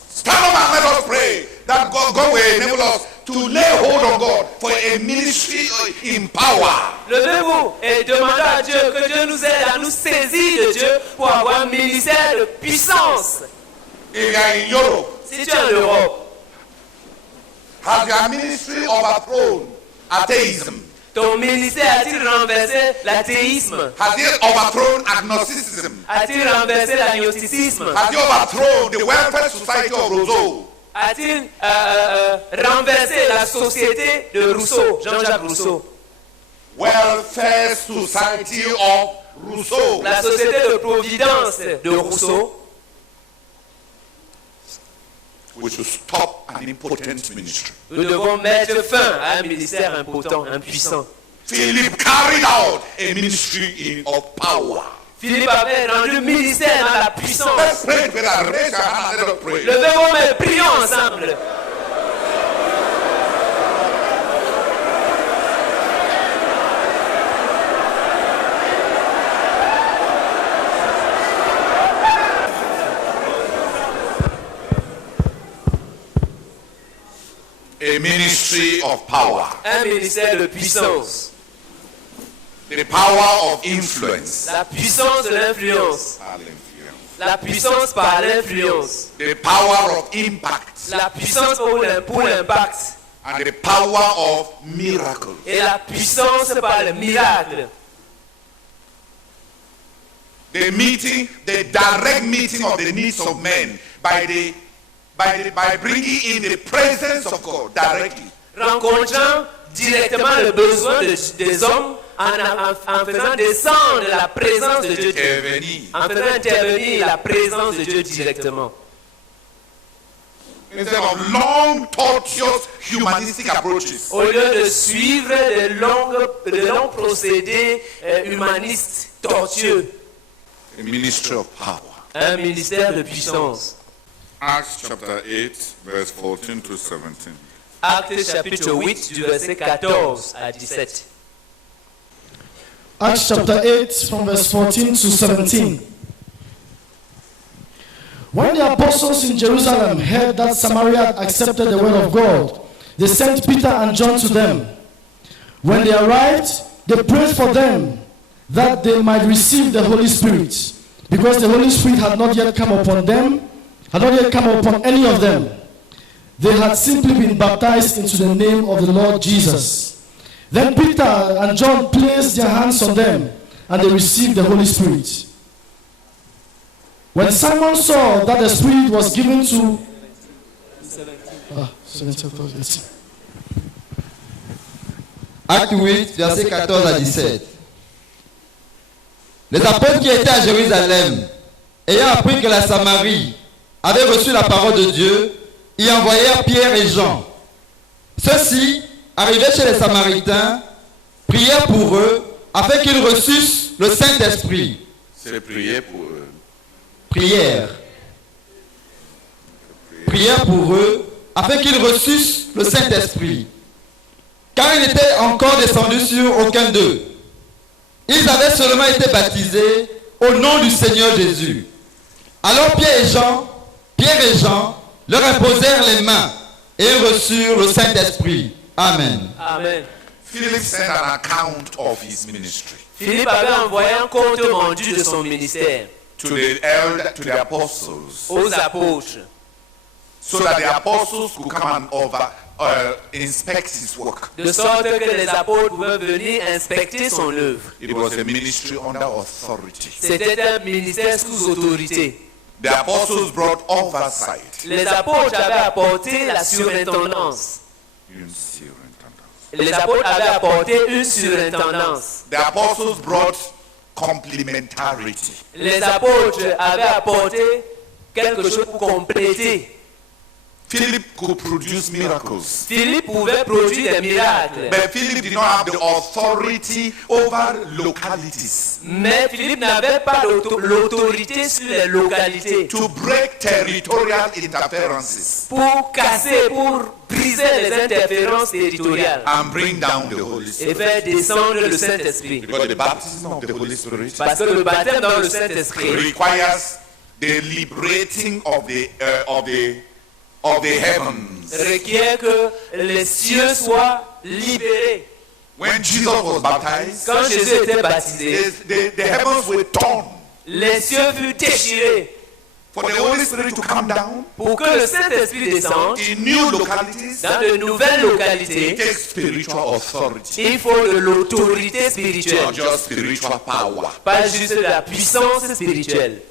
Stand up and let us pray that God will enable us to lay hold on God for a ministry in power. Levez-vous et demandez à Dieu que Dieu nous aide à nous saisir de Dieu pour avoir un ministère de puissance. If you are in Europe, Si tu es en Europe, has your ministry overthrown atheism? ton ministère a-t-il renversé l'athéisme? Has it overthrown agnosticism? A-t-il renversé l'agnosticisme? Has it overthrown the welfare society of Rousseau? A-t-il renversé la société de Rousseau, Jean-Jacques Rousseau? Welfare society of Rousseau. La société de providence de Rousseau. We should stop an impotent ministry. Nous devons mettre fin à un ministère impotent, impuissant. Philip carried out a ministry of power. Philippe avait rendu ministère dans la puissance. Let's pray together. Raise your hand and let us pray. Levez-vous et prions ensemble. A ministry of power. Un ministère de puissance. The power of influence. La puissance de l'influence. La puissance par l'influence. The power of impact. La puissance pour l'impact. And the power of miracle. Et la puissance par le miracle. The direct meeting of the needs of men by bringing in the presence of God directly. Rencontrant directement le besoin des hommes en faisant descendre la présence de Dieu. En faisant intervenir la présence de Dieu directement. Instead of long, tortuous, humanistic approaches. Au lieu de suivre de longs procédés humanistes tortueux. A ministry of power. Un ministère de puissance. Acts chapter 8, verse 14 to 17. Actes chapitre 8 du verset 14 à 17. Acts chapter 8 from verse 14 to 17. When the apostles in Jerusalem heard that Samaria had accepted the word of God, they sent Peter and John to them. When they arrived, they prayed for them that they might receive the Holy Spirit, because the Holy Spirit had not yet come upon them, had not yet come upon any of them. They had simply been baptized into the name of the Lord Jesus. Then Peter and John placed their hands on them, and they received the Holy Spirit. When Simon saw that the Spirit was given to... Acte 8, verset 14 à 17. Les apôtres qui étaient à Jérusalem, ayant appris que la Samarie avaient reçu la parole de Dieu, y envoyèrent Pierre et Jean. Ceux-ci, arrivés chez les Samaritains, prièrent pour eux afin qu'ils reçussent le Saint-Esprit. C'est prier pour eux. Prière pour eux, afin qu'ils reçussent le Saint-Esprit. Car il n'était encore descendu sur aucun d'eux. Ils avaient seulement été baptisés au nom du Seigneur Jésus. Alors Pierre et Jean leur imposèrent les mains et ils reçurent le Saint-Esprit. Amen. Amen. Philip sent an account of his ministry Philippe avait envoyé un compte rendu de son ministère to the apostles, aux apôtres, so that the apostles could come and inspect his work. de sorte que les apôtres pouvaient venir inspecter son œuvre. It was a ministry under authority. C'était un ministère sous autorité. The apostles brought oversight. Les apôtres avaient apporté la surintendance. Les apôtres avaient apporté une surintendance. The apostles brought complementarity. Les apôtres avaient apporté quelque chose pour compléter. Philip could produce miracles. Philippe pouvait produire des miracles. But Philip did not have the authority over localities Mais Philippe n'avait pas l'autorité sur les localités to break territorial interferences pour casser, pour briser les interférences territoriales and bring down the Holy et Spirit. faire descendre le Saint-Esprit. Because the baptism of the Holy Spirit Parce que le baptême dans le Saint-Esprit requires the liberating of the heavens. requiert que les cieux soient libérés. When Jesus was baptized, Quand Jésus était baptisé, the heavens were torn. les cieux furent déchirés For the Holy Spirit to come down pour que le Saint-Esprit descende in new localities, dans de nouvelles it localités. takes spiritual authority, Il faut de l'autorité not spirituelle, just spiritual power. pas juste de la puissance spirituelle.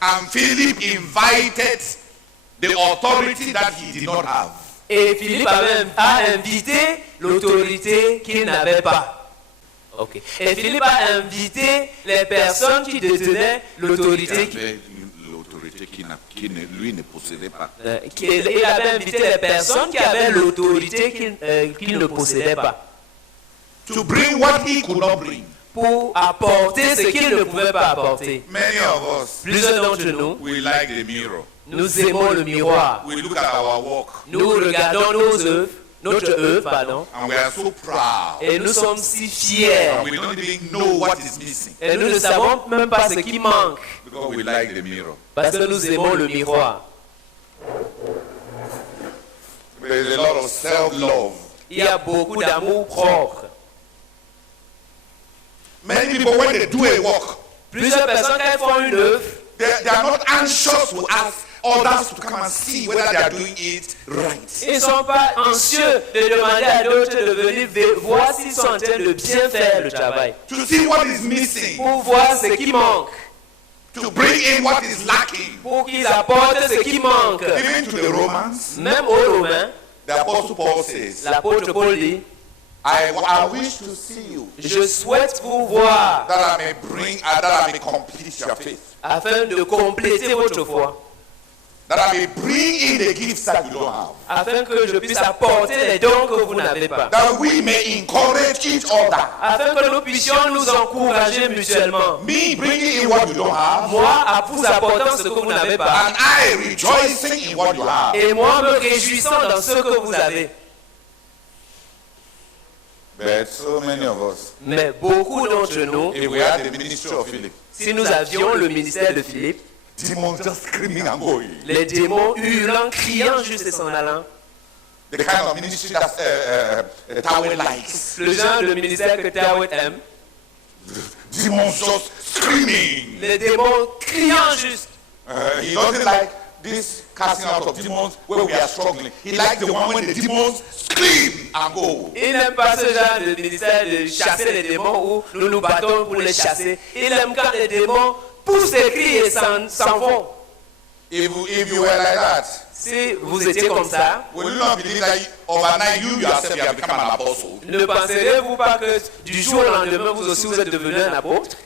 And Philip invited the authority that he did not have. Et Philippe a invité l'autorité qu'il n'avait pas. Ok. Et Philippe a invité les personnes qui détenaient l'autorité. L'autorité qui lui ne possédait pas. Il avait invité les personnes qui avaient l'autorité qu'il ne possédait pas. To bring what he could not bring. Pour apporter ce qu'il ne pouvait pas apporter. Many of us, Plusieurs d'entre nous, we like the mirror. nous aimons le miroir. We look at our work Nous regardons notre œuvre, pardon, and we are so proud. et nous sommes si fiers. And we don't even know what is missing Et nous ne savons même pas ce qui manque, because we like the mirror. parce que nous aimons le miroir. There is a lot of self-love. Il y a beaucoup d'amour propre. Many people, when they do a work, Plusieurs personnes, quand elles font une œuvre, they are not anxious to ask others to come and see whether they are doing it right. ils ne sont pas anxieux de demander à d'autres de venir voir s'ils sont en train de bien faire le travail. To see what is missing, Pour voir ce qui manque, to bring in what is lacking. pour qu'ils apportent ce qui manque. Even to the Romans, Même aux Romains, the Apostle Paul says, l'apôtre Paul dit, I wish to see you, je souhaite vous voir that I may complete your faith, afin de compléter votre foi, that I may bring in the gifts that you don't have, afin que je puisse apporter les dons que vous n'avez pas, that we may encourage each other. afin que nous puissions nous encourager mutuellement. Me bringing in what you don't have, Moi, à vous apportant ce que vous n'avez pas, and I rejoicing in what you have. et moi me réjouissant dans ce que vous avez. But so many of us, Mais beaucoup d'entre nous, if we had the ministry of Philip, si nous avions le ministère de Philippe, demons just screaming and going. les démons hurlant, criant juste et s'en allant, The kind of ministry that Tower likes. le genre de ministère que Tawet aime, Demons just screaming. les démons criant juste. He doesn't like this casting out of demons where we are struggling. He likes the one when the demons scream and go. Il n'aime pas ce genre de ministère de chasser les démons où nous nous battons pour les chasser. Il aime quand les démons poussent des cris et s'en vont. If you were like that, Si vous étiez comme ça, will you not believe that overnight you yourself you have become an apostle? ne penserez-vous pas que du jour au lendemain, vous aussi vous êtes devenu un apôtre?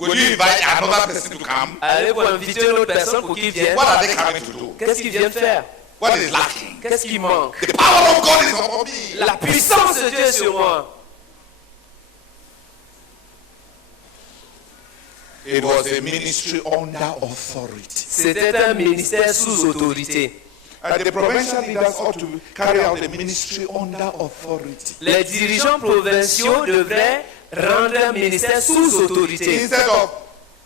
Will you invite another person to come? Allez-vous inviter une autre personne pour qu'il vienne? What are they coming to do? Qu'est-ce qu'ils viennent faire? What is lacking? Qu'est-ce qui manque? The power of God is upon me. La puissance de Dieu est sur moi. It was a ministry under authority. C'était un ministère sous autorité. And the provincial leaders ought to carry out the ministry under authority. Les dirigeants provinciaux devraient rendre un ministère sous autorité. Instead of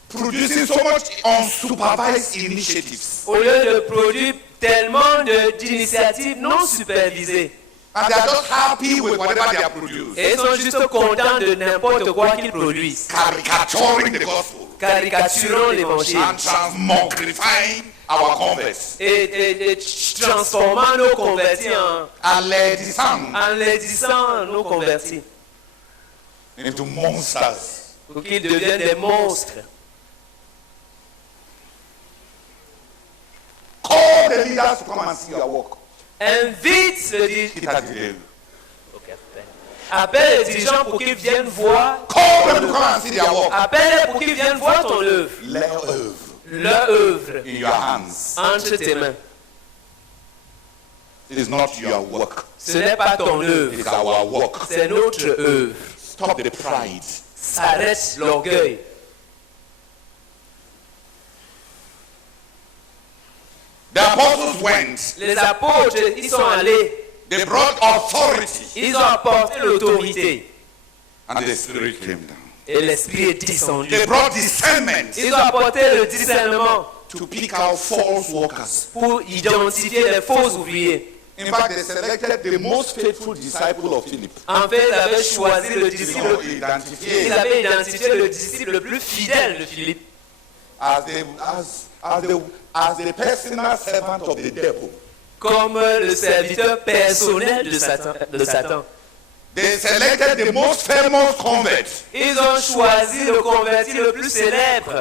producing so much unsupervised initiatives. Au lieu de produire tellement d'initiatives non supervisées. And they are just happy with whatever they are producing. Et ils sont juste contents de n'importe quoi qu'ils produisent. Caricaturing the gospel. Caricaturant l'évangile. And transmogrifying our converts. Et transformant nos convertis en laidissant nos convertis. Into monsters. Pour qu'ils deviennent des monstres. Call the leaders to come and see your work. Invite le dirigeant. Appelle les dirigeants pour qu'ils viennent voir. Call them to come and see their work. Appelle-les pour qu'ils viennent voir ton œuvre. Leur œuvre. Leur œuvre. In your hands. Entre tes mains. It is not your work. Ce n'est pas ton œuvre. It is our work. C'est notre œuvre. Stop the pride. S'arrête l'orgueil. The apostles went. Les apôtres, ils sont allés. They brought authority. Ils ont apporté l'autorité. And the Spirit came down. Et l'Esprit est descendu. They brought discernment. Ils ont apporté le discernement. To pick out false workers. Pour identifier les faux ouvriers. In fact, they selected the most faithful disciple of Philip. En fait, ils avaient choisi le disciple. Ils avaient identifié le disciple le plus fidèle de Philippe. As the personal servant of the devil. Comme le serviteur personnel de Satan. They selected the most famous convert. Ils ont choisi le converti le plus célèbre.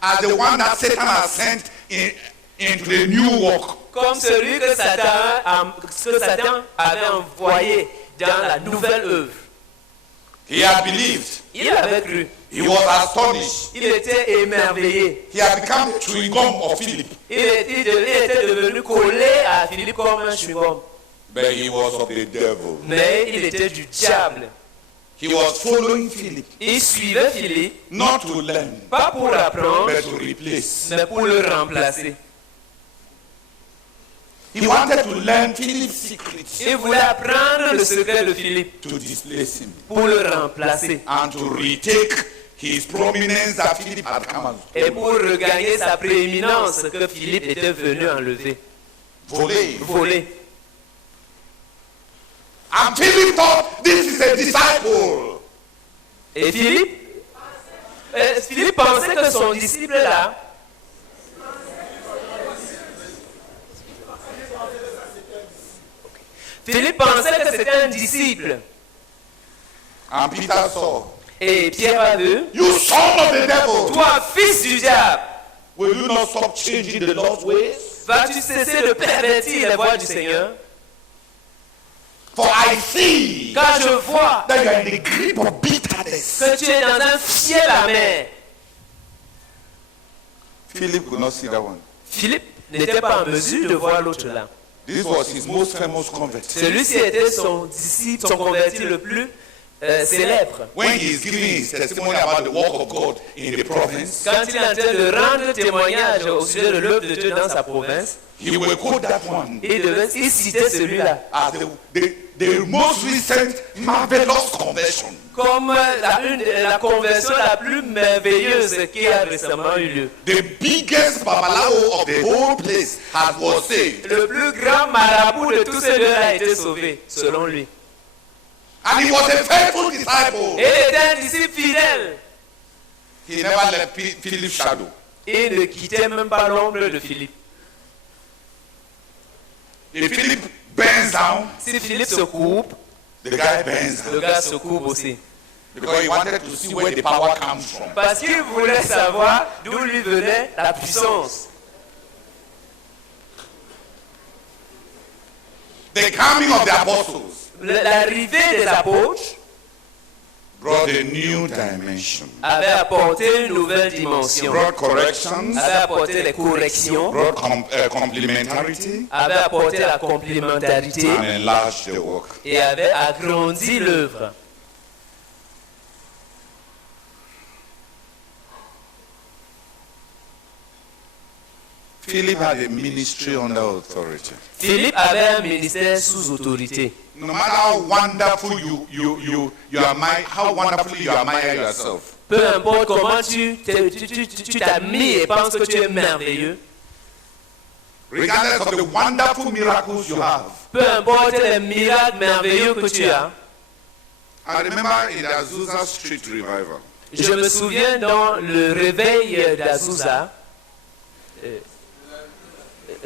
As the one that Satan has sent into the new work. Comme celui que Satan avait envoyé dans la nouvelle œuvre. He had believed. Il avait cru. He was astonished. Il était émerveillé. He had become the chewing gum of Philip. Il était devenu collé à Philippe comme un chewing-gum. But he was of the devil. Mais il était du diable. He was following Philip. Il suivait Philippe. Not to learn. Pas pour apprendre. But to replace. Mais pour le remplacer. He wanted to learn Philip's secret. Il voulait apprendre le secret de Philippe. To displace him. Pour le remplacer. And to retake his prominence that Philip had come. Et pour regagner sa prééminence que Philippe était venu enlever. Voler. And Philip thought this is a disciple. Et Philippe pensait que son disciple là. Philippe pensait que c'était un disciple. And Peter saw. Et Pierre a vu. You son of the devil. Toi, fils du diable. Will you not stop changing the Lord's ways? Vas-tu cesser de pervertir les voies du Seigneur? For I see. Car je vois. That you are in the grip of bitterness. Que tu es dans un fiel amer. Philip could not see that one. Philippe n'était pas en mesure de voir l'autre là. This was his most famous convert. Celui-ci était son disciple, son converti le plus célèbre. When he is giving his testimony about the work of God in the province, quand il est en train de rendre témoignage au sujet de l'œuvre de Dieu dans sa province, he will quote that one. Il citait celui-là. As the most recent marvelous conversion. Comme la conversion la plus merveilleuse qui a récemment eu lieu. The biggest babalawo of the whole place was saved. Le plus grand marabout de tous ces deux-là a été sauvé, selon lui. And he was a faithful disciple. Et il était un disciple fidèle. He never left Philip's shadow. Il ne quittait même pas l'ombre de Philippe. If Philip bends down, si Philippe se coupe, the guy bends down. Le gars se coupe aussi. Because he wanted to see where the power comes from. Parce qu'il voulait savoir d'où lui venait la puissance. The coming of the apostles. L'arrivée des apôtres. brought a new dimension, avait apporté une nouvelle dimension, brought corrections, avait apporté les corrections, brought complementarity, avait apporté la complémentarité and enlarged the work. et avait agrandi l'œuvre. Philip had a ministry under authority. Philippe avait un ministère sous autorité. No matter how wonderful you admire, how wonderfully you admire yourself, Peu importe comment tu t'admires et penses que tu es merveilleux, regardless of the wonderful miracles you have. peu importe les miracles merveilleux que tu as. I remember in the Azusa Street Revival, Je me souviens dans le réveil d'Azusa,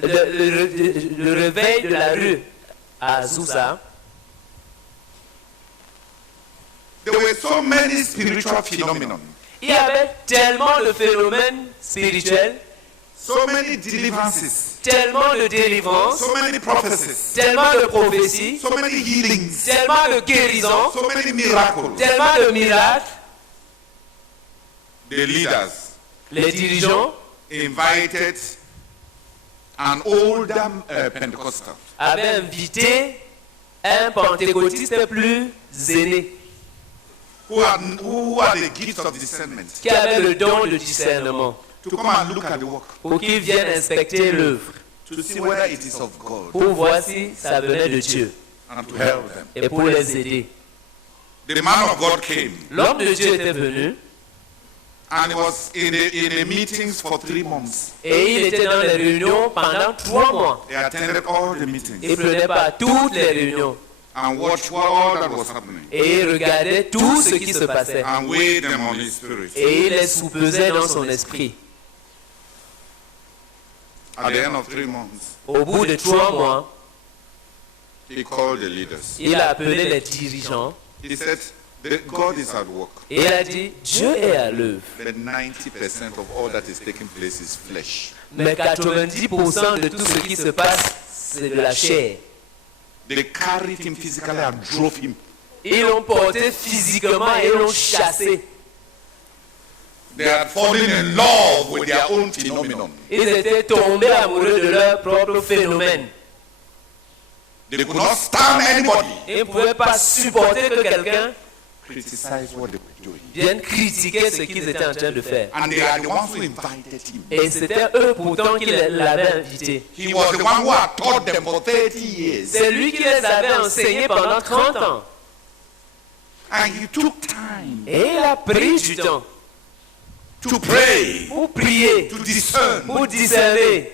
le réveil de la rue à Azusa, there were so many spiritual phenomena, il y avait tellement de phénomènes spirituels, so many deliverances, tellement de délivrances, so many prophecies, tellement de prophéties, so many healings, tellement de guérisons, so many miracles. tellement de miracles. The leaders Les dirigeants invited an older Pentecostal avaient invité un pentecôtiste plus aîné who had the gift of discernment qui avait le don de discernement to come and look at the work, pour qu'il vienne inspecter l'œuvre, to see whether it is of God, pour voir si ça venait de Dieu and to help them. et pour les aider. The man of God came, L'homme de Dieu était venu and he was in the meetings for 3 months. et il était dans les réunions pendant 3 mois. He attended all the meetings Il prenait pas toutes les réunions and watched all that was happening et il regardait tout ce qui se passait and weighed them on his spirit. et il les soupesait dans son esprit. At the end of 3 months, Au bout de 3 mois, he called the leaders. il a appelé les dirigeants He said, God is at work, et il a dit Dieu est à l'œuvre. but 90% of all that is taking place is flesh. Mais 90% de tout ce qui se passe, c'est de la chair. They carried him physically and drove him. Ils l'ont porté physiquement et l'ont chassé. They had fallen in love with their own phenomenon. Ils étaient tombés amoureux de leur propre phénomène. They could not stand anybody Ils ne pouvaient pas supporter que quelqu'un criticize what they were doing. vienne critiquer ce qu'ils étaient en train de faire. And they are the ones who invited him. Et c'était eux pourtant qui l'avaient invité. He was the one who had taught them for 30 years. C'est lui qui les avait enseignés pendant 30 ans. And he took time Et il a pris du temps to pray, pour prier, to discern, pour discerner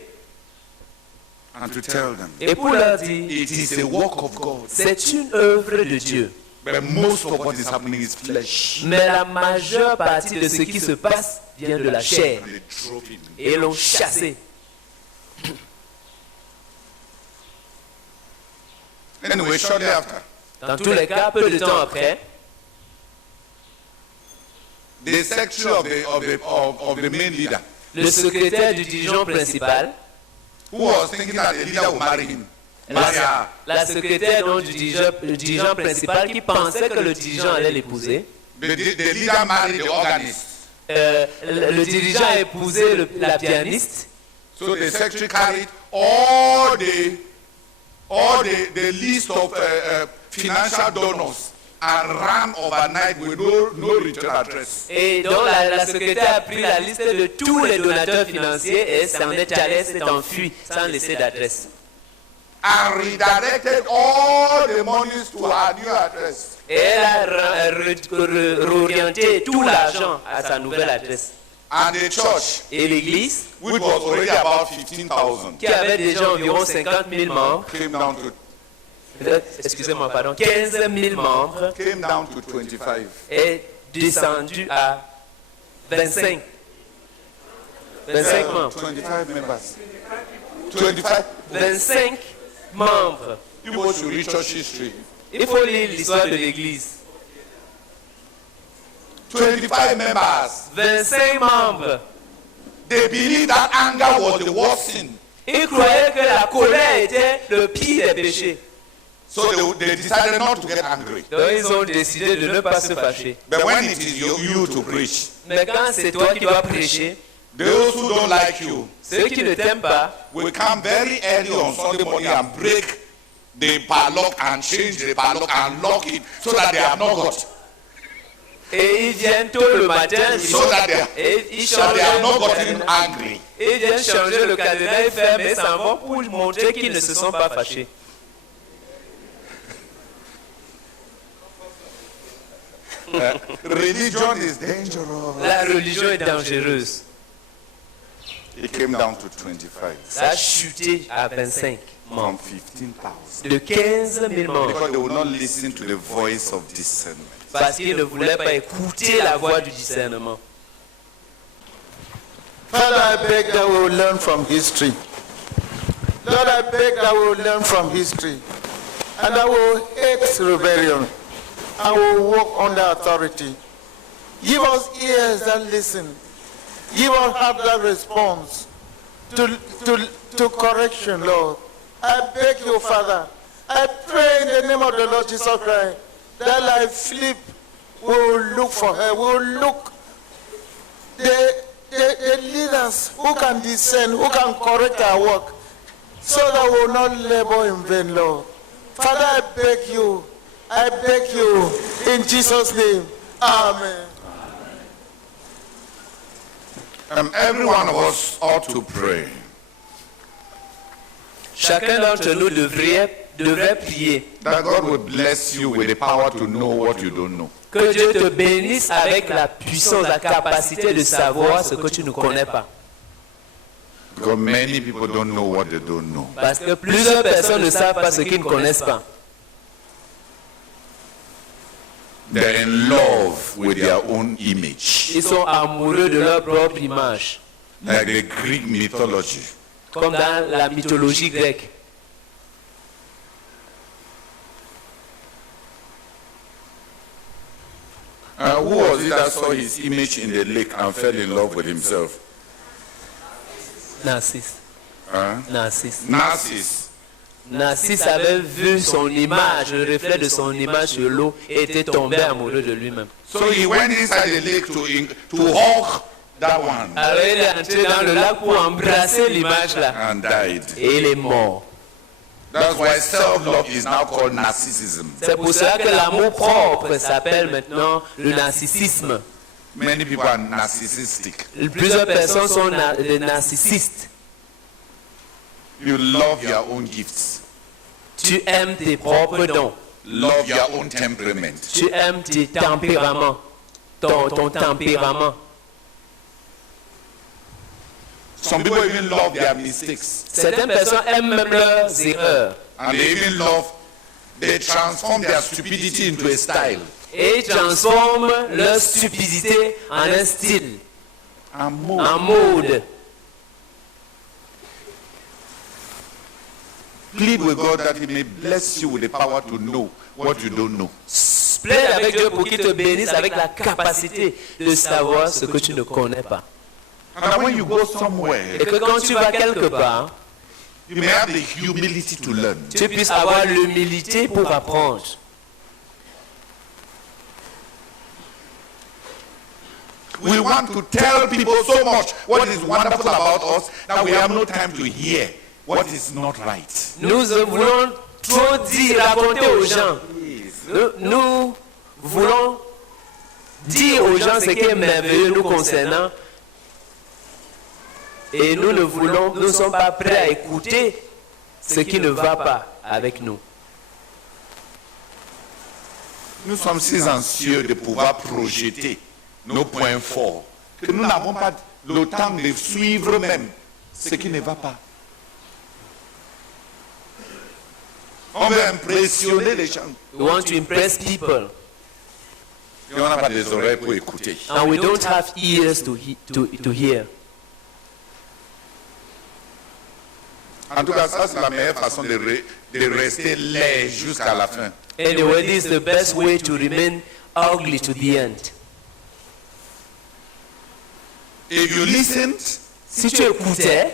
and to tell them et pour leur dire it is a work of God. c'est une œuvre de Dieu. But most of what is happening is flesh. Mais la majeure partie de ce qui se passe vient de la chair. And they drove him. Et l'ont chassé. Anyway, shortly after, Dans tous les cas, peu de temps après, the secretary of the main leader, le secrétaire du dirigeant principal, who was thinking that the leader would marry him, marry her, la secrétaire donc, du dirigeant principal qui pensait que le dirigeant allait l'épouser, the leader married the organist. le dirigeant a épousé la pianiste. So the secretary carried all the list of financial donors and ran overnight with no return address. Et donc la secrétaire a pris la liste de tous les donateurs financiers et s'en est allé, s'est enfui sans laisser d'adresse. And redirected all the monies to her new address. Et elle a réorienté tout l'argent à sa nouvelle adresse. And the church, Et l'église, which was already about 15,000, qui avait déjà environ 50 000 membres, came down to excusez-moi, pardon, 15 000 membres, 25. est descendu à 25. 25 membres. 25 members. 25. 25 membres. You go to read church history. Il faut lire l'histoire de l'église. 25 members. 25 membres. They believed that anger was the worst sin. Ils croyaient que la colère était le pire des péchés. So they decided not to get angry. Donc ils ont décidé de ne pas se fâcher. But when it is you to preach, Mais quand c'est toi qui dois prêcher, those who don't like you ceux qui ne t'aiment pas will come very early on Sunday morning and break the padlock and change the padlock and lock it so that they have not got. et ils viennent tôt le matin, ils So that they have not gotten angry. ils viennent changer le cadenas et ferment et s'en vont pour montrer qu'ils ne se sont pas fâchés. Religion is dangerous. La religion est dangereuse. It came down to 25 Ça a chuté à 25 from membres. 15,000 De 15 000 membres. because they will not listen to the voice of discernment. Parce qu'ils ne voulaient pas écouter la voix du discernement. Father, I beg that we will learn from history. Lord, I beg that we will learn from history. And that we will hate rebellion. And we will walk under authority. Give us ears that listen. Give us heart that responds to correction, Lord. I beg you, Father. I pray in the name of the Lord Jesus Christ that like Philip, we will look for her. We will look the leaders who can discern, who can correct our work, so that we will not labor in vain, Lord. Father, I beg you, in Jesus' name. Amen. Every one of us ought to pray Chacun d'entre nous devrait prier that God will bless you with the power to know what you don't know. que Dieu te bénisse avec la puissance, la capacité de savoir ce que tu ne connais pas. Because many people don't know what they don't know. Parce que plusieurs personnes ne savent pas ce qu'ils ne connaissent pas. They're in love with their own image. Ils sont amoureux de leur propre image, Like the Greek mythology. comme dans la mythologie grecque. Who was it that saw his image in the lake and fell in love with himself? Narcisse. Huh? Narcisse. Narcissus. Narcisse avait vu son image, le reflet de son image sur l'eau, et était tombé amoureux de lui-même. So he went inside the lake to hug that one Alors il est entré dans le lac pour embrasser l'image là, and died. et il est mort. That's why self-love is now called narcissism. C'est pour cela que l'amour propre s'appelle maintenant le narcissisme. Many people are narcissistic. Plusieurs personnes sont des narcissistes. You love your own gifts. Tu aimes tes propres dons. Love your own temperament. Tu aimes tes tempéraments. Ton tempérament. Some people even love their mistakes. Certaines personnes aiment même leurs erreurs. And they transform their stupidity into a style. Et ils transforment leur stupidité en un style, And more. en mode. Plead with God that He may bless you with the power to know what you don't know. Plaide avec Dieu pour qu'il te bénisse avec la capacité de savoir ce que tu ne connais pas. And that when you go somewhere, Et que quand tu vas quelque part, you may have the humility to learn. tu puisses avoir l'humilité pour apprendre. We want to tell people so much what is wonderful about us that we have no time to hear what is not right. Nous voulons trop dire, raconter aux gens. Nous voulons dire aux gens ce qui est merveilleux nous concernant. Et nous ne sommes pas prêts à écouter ce qui ne va pas avec nous. Nous sommes si anxieux de pouvoir projeter nos points forts que nous n'avons pas le temps de suivre même ce qui ne va pas. On veut impressionner les gens. We want to impress people, Et on n'a pas des oreilles pour écouter. and we don't have ears to hear. En tout cas, ça c'est la meilleure façon de rester laid jusqu'à la fin. Anyway, this is the best way to remain ugly to the end. If you listened, Si tu écoutais,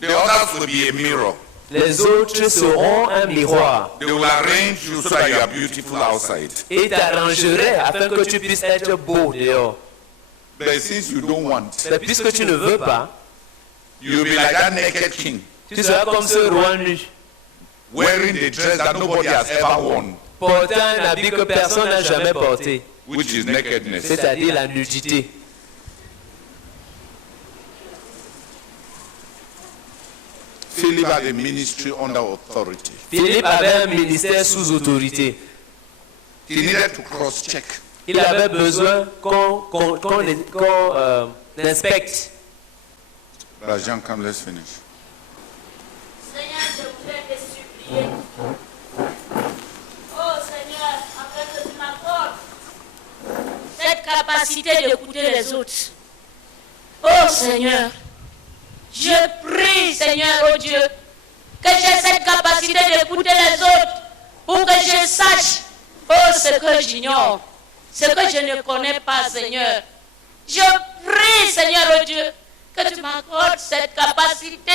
the others will be a mirror. Les autres seront un miroir. They will arrange you so that you are beautiful outside. Et t'arrangeraient afin que tu puisses être beau dehors. But since you don't want, Mais puisque tu ne veux pas, you'll be like that naked king, tu seras comme ce roi nu, wearing the dress that nobody has ever worn, portant un habit que personne n'a jamais porté, which is nakedness. c'est-à-dire la nudité. Philip had a ministry under authority. Philippe avait un ministère sous autorité. He needed to cross-check. Il avait besoin qu'on inspecte. Jean, come, let's finish. Seigneur, je voudrais te supplier. Oh Seigneur, afin que tu m'accordes cette capacité d'écouter les autres. Oh Seigneur, je prie, Seigneur, oh Dieu, que j'ai cette capacité d'écouter les autres pour que je sache, oh, ce que j'ignore, ce que je ne connais pas, Seigneur. Je prie, Seigneur, oh Dieu, que tu m'accordes cette capacité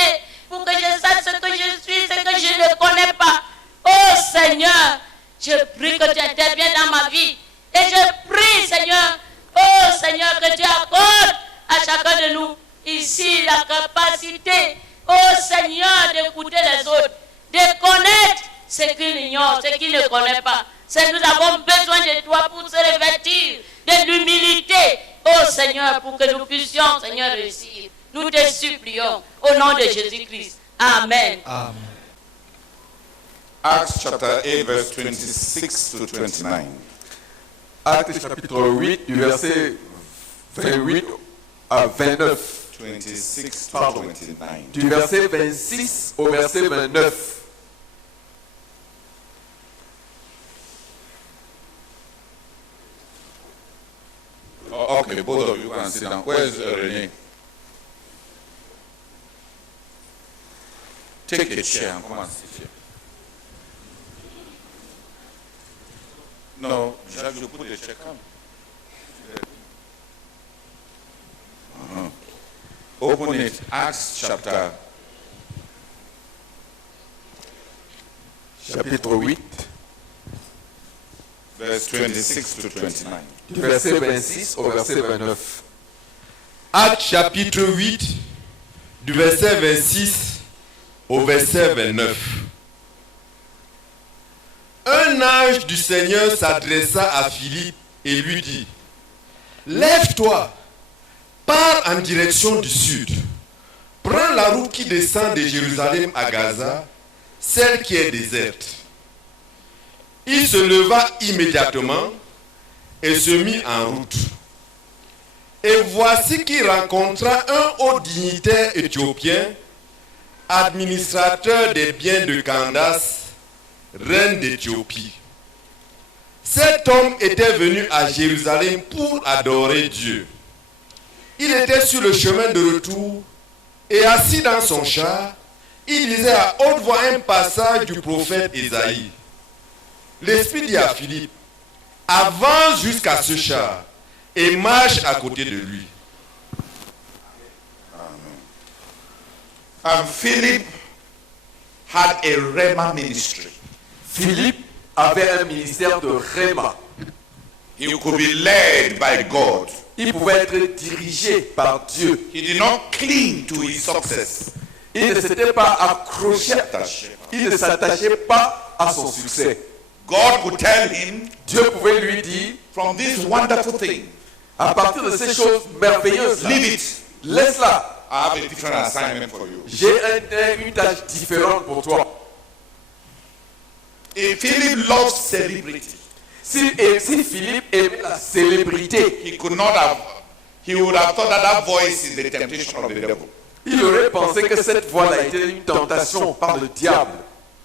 pour que je sache ce que je suis, ce que je ne connais pas. Oh Seigneur, je prie que tu interviennes dans ma vie. Et je prie, Seigneur, oh Seigneur, que tu accordes à chacun de nous ici la capacité, oh Seigneur, d'écouter les autres, de connaître ce qu'ils ignorent, ce qu'ils ne connaissent pas. Nous avons besoin de toi pour se revêtir de l'humilité, oh Seigneur, pour que nous puissions, Seigneur, réussir. Nous te supplions au nom de Jésus-Christ. Amen. Amen. Acts chapter 8, verse 26 to 29. Actes chapitre 8, du verset 28 à 29. 26 to 29. Du verset 26 au verset 29. Oh, okay, both of you can sit down. Where is René? Take a chair and come and sit here. No, Jacques, you put the chair. Come. Open it. Acts chapter Chapitre 8, verse 26 to 29. du verset 26 au verset 29. Actes chapitre 8, du verset 26 au verset 29. Un ange du Seigneur s'adressa à Philippe et lui dit: Lève-toi, pars en direction du sud. Prends la route qui descend de Jérusalem à Gaza, celle qui est déserte. Il se leva immédiatement et se mit en route. Et voici qu'il rencontra un haut dignitaire éthiopien, administrateur des biens de Candace, reine d'Éthiopie. Cet homme était venu à Jérusalem pour adorer Dieu. Il était sur le chemin de retour et assis dans son char, il lisait à haute voix un passage du prophète Ésaïe. L'Esprit dit à Philippe: avance jusqu'à ce char et marche à côté de lui. And Philip had a Rhema ministry. Philippe avait un ministère de Rhéma. He could be led by God. Il pouvait être dirigé par Dieu. He did not cling to his success. Il ne s'était pas accroché, il ne s'attachait pas à son succès. God could tell him, Dieu pouvait lui dire, from this wonderful thing, à partir de ces choses merveilleuses, leave it. laisse-la. I have a different assignment for you. J'ai une tâche différente pour toi. If Philip loves celebrity, Si Philippe aimait la célébrité, he would have thought that voice is the temptation of the devil. il aurait pensé que cette voix-là était une tentation par le diable.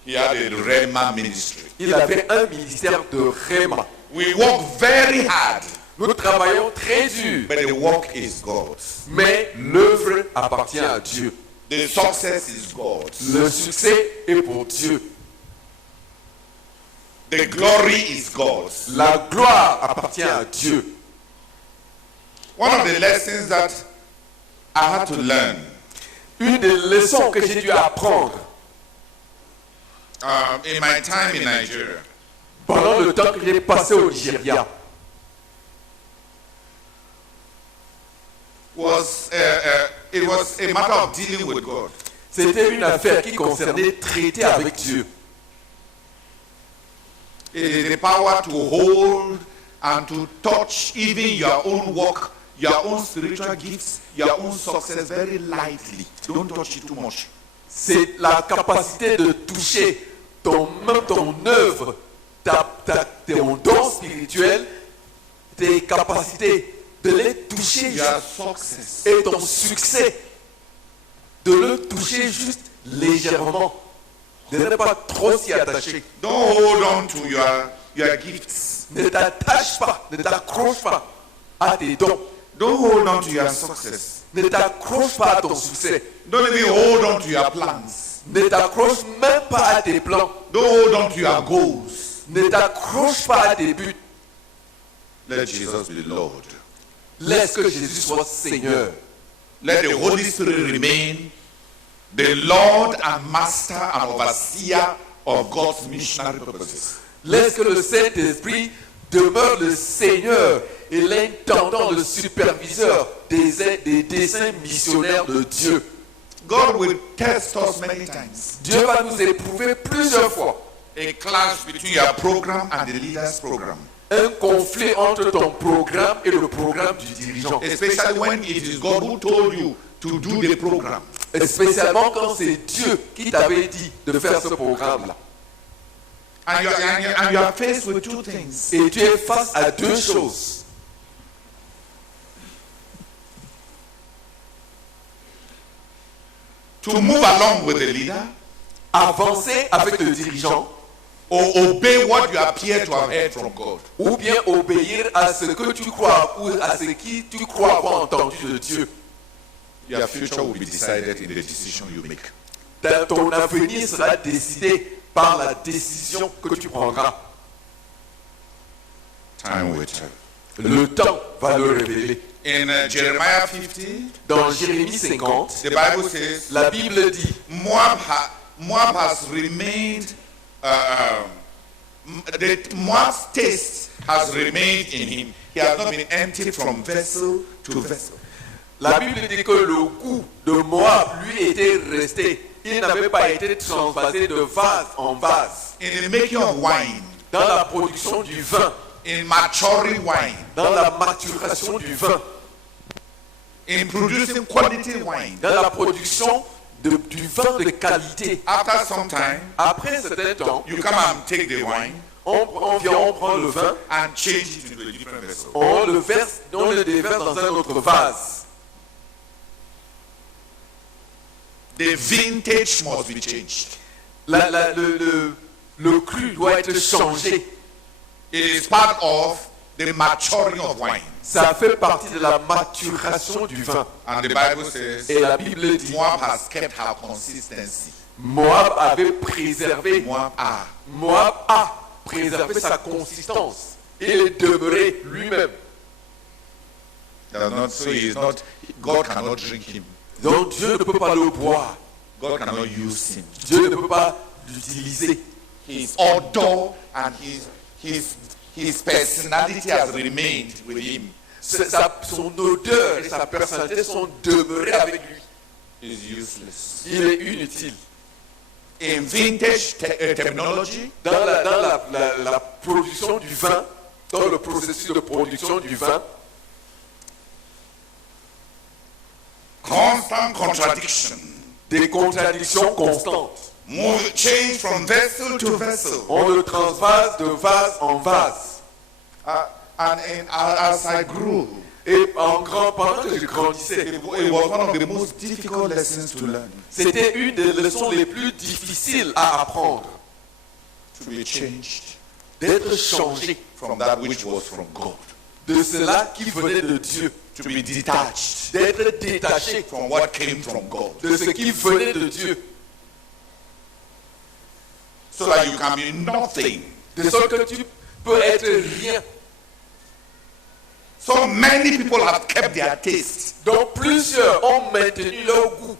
He had a Rhema ministry. Il avait un ministère de Rhéma. We work very hard, Nous travaillons très dur, but the work is God's. mais l'œuvre appartient à Dieu. The success is God's. Le succès est pour Dieu. The glory is God's. La gloire appartient à Dieu. One of the lessons that I had to learn Une des leçons que j'ai dû apprendre In my time in Nigeria, Pendant le temps que j'ai passé au Nigeria, it was a matter of dealing with God. c'était une affaire qui concernait traiter avec Dieu. It is the power to hold and to touch even your own work, your own spiritual gifts, your own success very lightly. Don't touch it too much. C'est la capacité de toucher ton œuvre, ton don spirituel, tes capacités, de les toucher Your success. et ton succès, de le toucher juste légèrement. De ne pas trop s'y attacher. Don't hold on to your gifts. Ne t'attache pas, ne t'accroche pas à tes dons. Don't hold on to your success. Ne t'accroche pas à ton succès. Don't even hold on to your plans. Ne t'accroche même pas à tes plans. Don't hold on to your goals. Ne t'accroche pas à tes buts. Let Jesus be Lord. Laisse que Jésus soit Seigneur. Let the Holy Spirit remain the Lord and Master and Overseer of God's missionary purposes. Laisse que le Saint-Esprit demeure le Seigneur et l'intendant, le superviseur des desseins missionnaires de Dieu. God will test us many times. Dieu va nous éprouver plusieurs fois. A clash between your program and the leader's program. Un conflit entre ton programme et le programme du dirigeant. Especially when it is God who told you to do the program. Spécialement quand c'est Dieu qui t'avait dit de faire ce programme-là. And you are faced with two things. Et tu es face à deux choses. To move along with the leader, Avancer avec le dirigeant, or obey what you appear to have heard from God. ou bien obéir à ce que tu crois ou à ce qui tu crois avoir entendu de Dieu. Your future will be decided in the decision you make. Ton avenir sera décidé par la décision que tu prendras. Time will tell. Le temps va le révéler. In Jeremiah 50, Dans Jérémie 50, the Bible says, la Bible dit, Moab has remained, Moab's taste has remained in him. He has not been emptied from vessel to vessel. la Bible dit que le goût de Moab lui était resté. Il n'avait pas été transvasé de vase en vase. In the making of wine, Dans la production du vin, in maturing wine, dans la maturation du vin, in producing quality wine. dans la production du vin de qualité. After some time, Après un certain temps, you come and take the wine on vient, on prend le vin, and change it into a different vessel. on le déverse dans un autre vase. The vintage must be changed. Le cru doit être changé. It is part of the maturing of wine. Ça fait partie de la maturation du vin. And the Bible says, Et la Bible dit, Moab has kept her consistency. Moab avait préservé, Moab a préservé sa consistance. Il est demeuré lui-même. So he is not, God cannot drink him. Donc Dieu ne peut pas le boire. God cannot use him. Dieu ne peut pas l'utiliser. His odor and his personality has remained with him. Son odeur et sa personnalité sont demeurées avec lui. He is useless. Il est inutile. In vintage terminology, Dans la production du vin, dans le processus de production du vin, constant contradiction. des contradictions constantes. Change from vessel to vessel. On le transvase de vase en vase. As I grew, Et pendant que je grandissais, it was one of the most difficult lessons to learn. c'était une des leçons les plus difficiles à apprendre. To be changed D'être changé from that which was from God. de cela qui venait de Dieu. To be detached D'être détaché from what came from God. de ce qui venait de Dieu. So that you can be nothing. De sorte que tu peux être rien. So many people have kept their taste. Donc plusieurs ont maintenu leur goût.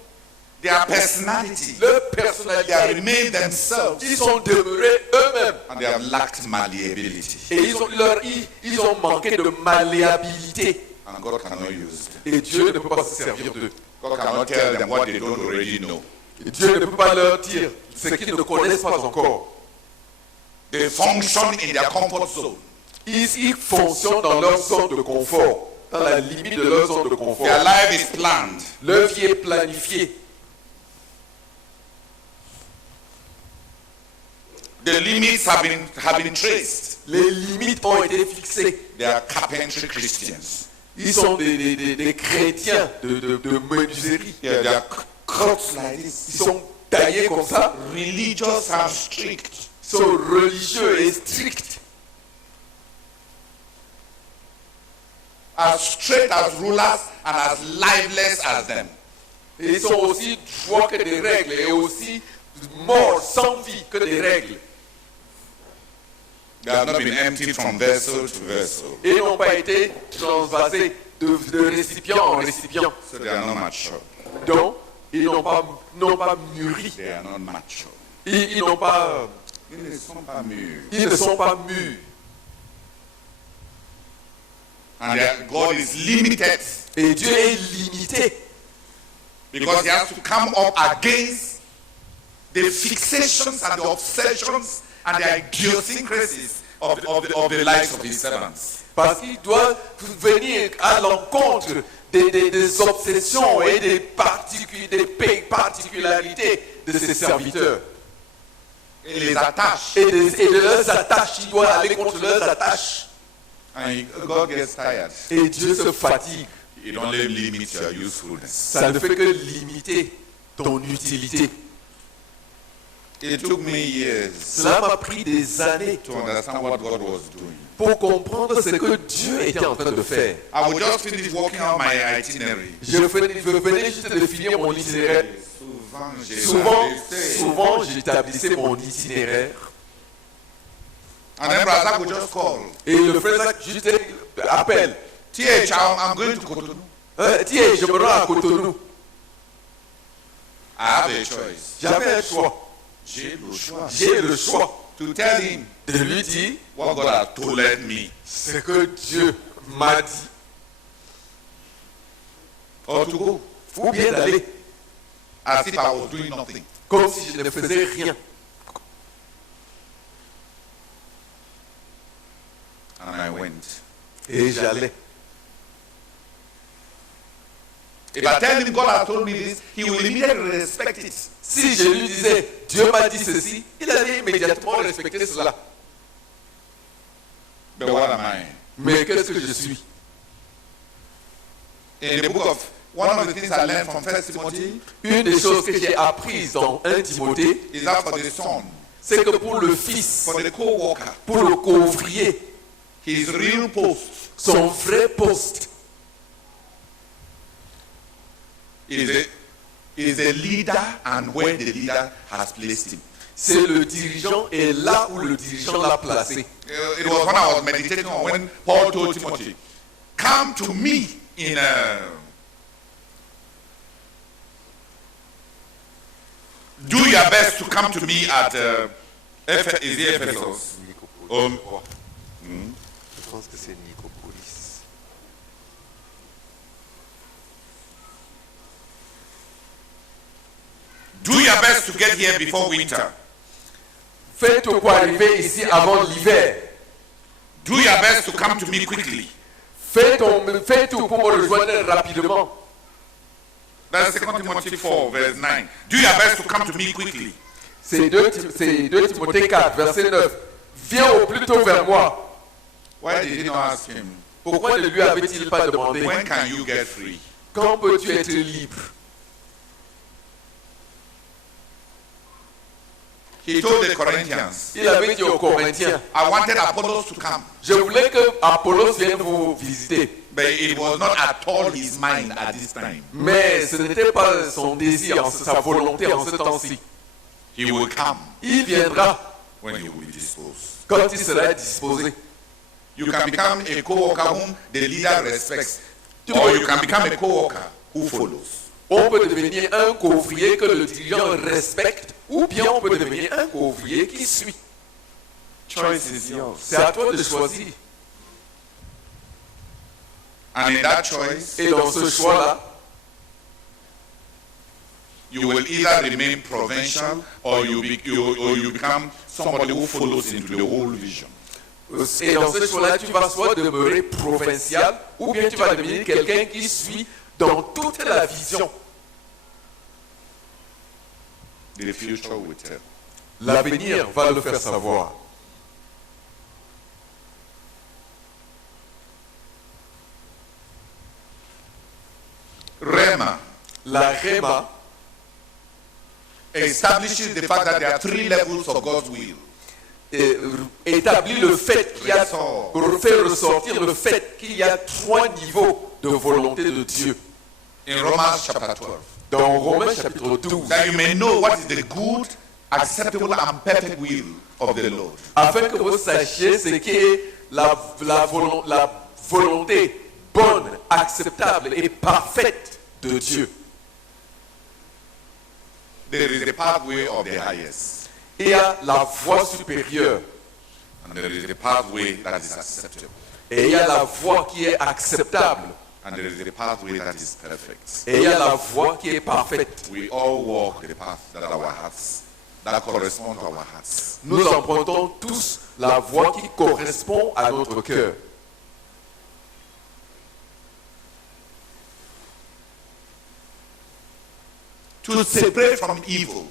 their personality, leur they personnalité, have remained themselves, ils sont demeurés eux-mêmes. and they have lacked malleability. Et ils ont manqué de malléabilité. And God cannot use them. Et Dieu ne peut pas se servir d'eux. God cannot tell them what they don't already know. Et Dieu ne peut pas leur dire ce qu'ils ne connaissent pas encore. They function in their comfort zone. Ils fonctionnent dans leur zone de confort, dans la limite de leur zone de confort. Their life is planned. Leur vie est planifiée. The limits have been traced. Les limites ont été fixées. They are carpentry Christians. Ils sont des chrétiens de menuiserie. Yeah, they are cuts like this. Ils sont taillés comme ça. Religious and strict. Ils sont religieux et stricts. As straight as rulers and as lifeless as them. Et ils sont aussi droits que des règles et aussi morts sans vie que des règles. They have not been emptied from vessel to vessel. Et n'ont pas été transvasés de récipient en récipient. So they are not mature. Donc, ils n'ont pas mûri. They are not mature. Ils n'ont pas... Ils ne sont pas mûrs. Ils ne sont pas mûrs. And God is limited Et Dieu est limité. because he has to come up against the fixations and the obsessions and the idiosyncrasies of the lives of his servants. Parce qu'il doit venir à l'encontre des obsessions et des particularités de ses serviteurs. Et les attaches. Et de leurs attaches. Il doit aller contre leurs attaches. And God gets tired. Et Dieu se fatigue. It only limits your usefulness. Ça ne fait que limiter ton utilité. It took me years Cela m'a pris des années to understand what God was doing. pour comprendre ce que Dieu était en train de faire. I would just finish working on my itinerary. Je venais juste de finir mon itinéraire. Souvent, j'établissais mon itinéraire. And then Brother would just call. Et le frère juste appelle. TH, I'm going to Cotonou. Tiens, je me rends à Cotonou. I have a choice. J'avais un choix. J'ai le choix. J'ai le choix To tell him de lui dire what God had told me. ce que Dieu m'a dit. Or to go. Ou bien d'aller As if I was doing nothing. comme si je ne faisais rien. And I went. Et j'allais. If I tell him God has told me this, he will immediately respect it. Si je lui disais, Dieu m'a dit ceci, il allait immédiatement respecter cela. But what am I? Mais qu'est-ce que je suis? In the book of one of the things I learned from 1 Timothy Une des choses que j'ai apprises dans 1 Timothée, is that for the son, c'est que pour le fils, for the co-worker, pour le couvrier, his real post son vrai poste, is a leader and where the leader has placed him. c'est le dirigeant et là où le dirigeant l'a placé. It was when I was meditating on when Paul told Timothy, come to me in do your best to come to me at is it Ephesus? Je pense que c'est Nicopolis. Do your best to get here before winter. Fais tout pour arriver ici avant l'hiver. Do your best to come to me quickly. Fais tout pour me rejoindre rapidement. That's 2 Timothy 4, verse 9. Do your best to come to me quickly. C'est 2 Timothée 4, verset 9. Viens au plus tôt vers moi. Why did he not ask him? Pourquoi ne lui avait-il pas demandé? When can you get free? Quand peux-tu être libre? He told the Corinthians, Il avait dit aux Corinthiens, I wanted Apollos to come, je voulais que Apollos vienne vous visiter. but it was not at all his mind at this time. Mais ce n'était pas son désir, sa volonté en ce temps-ci. He will come Il viendra when he will be disposed. quand il sera disposé. You can become a co-worker whom the leader respects, or you can become a co-worker who follows. On peut devenir un couvrier que le dirigeant respecte, ou bien on peut devenir un couvrier qui suit. Choice is yours. C'est à toi de choisir. And in that choice, Et dans ce choix-là, you will either remain provincial or you become somebody who follows into the whole vision. et dans ce choix-là, tu vas soit demeurer provincial, ou bien tu vas devenir quelqu'un qui suit dans toute la vision. The future will tell. L'avenir va le faire savoir. Rema La Rema establishes the fact that there are 3 levels of God's will. établit le fait qu'il y a, fait ressortir le fait qu'il y a 3 niveaux de volonté de Dieu. In Romans chapter 12. Dans Romains chapitre 12. That you may know what is the good, acceptable and perfect will of the Lord. Afin que vous sachiez ce qui est la volonté bonne, acceptable et parfaite de Dieu. There is the pathway of the highest. Il y a la voie supérieure. And there is the pathway that is acceptable. Et il y a la voie qui est acceptable. And there is the pathway that is perfect. Et il y a la voie qui est parfaite. We all walk the path that our hearts, that corresponds to our hearts. Nous empruntons tous la voie qui correspond à notre cœur. To separate from evil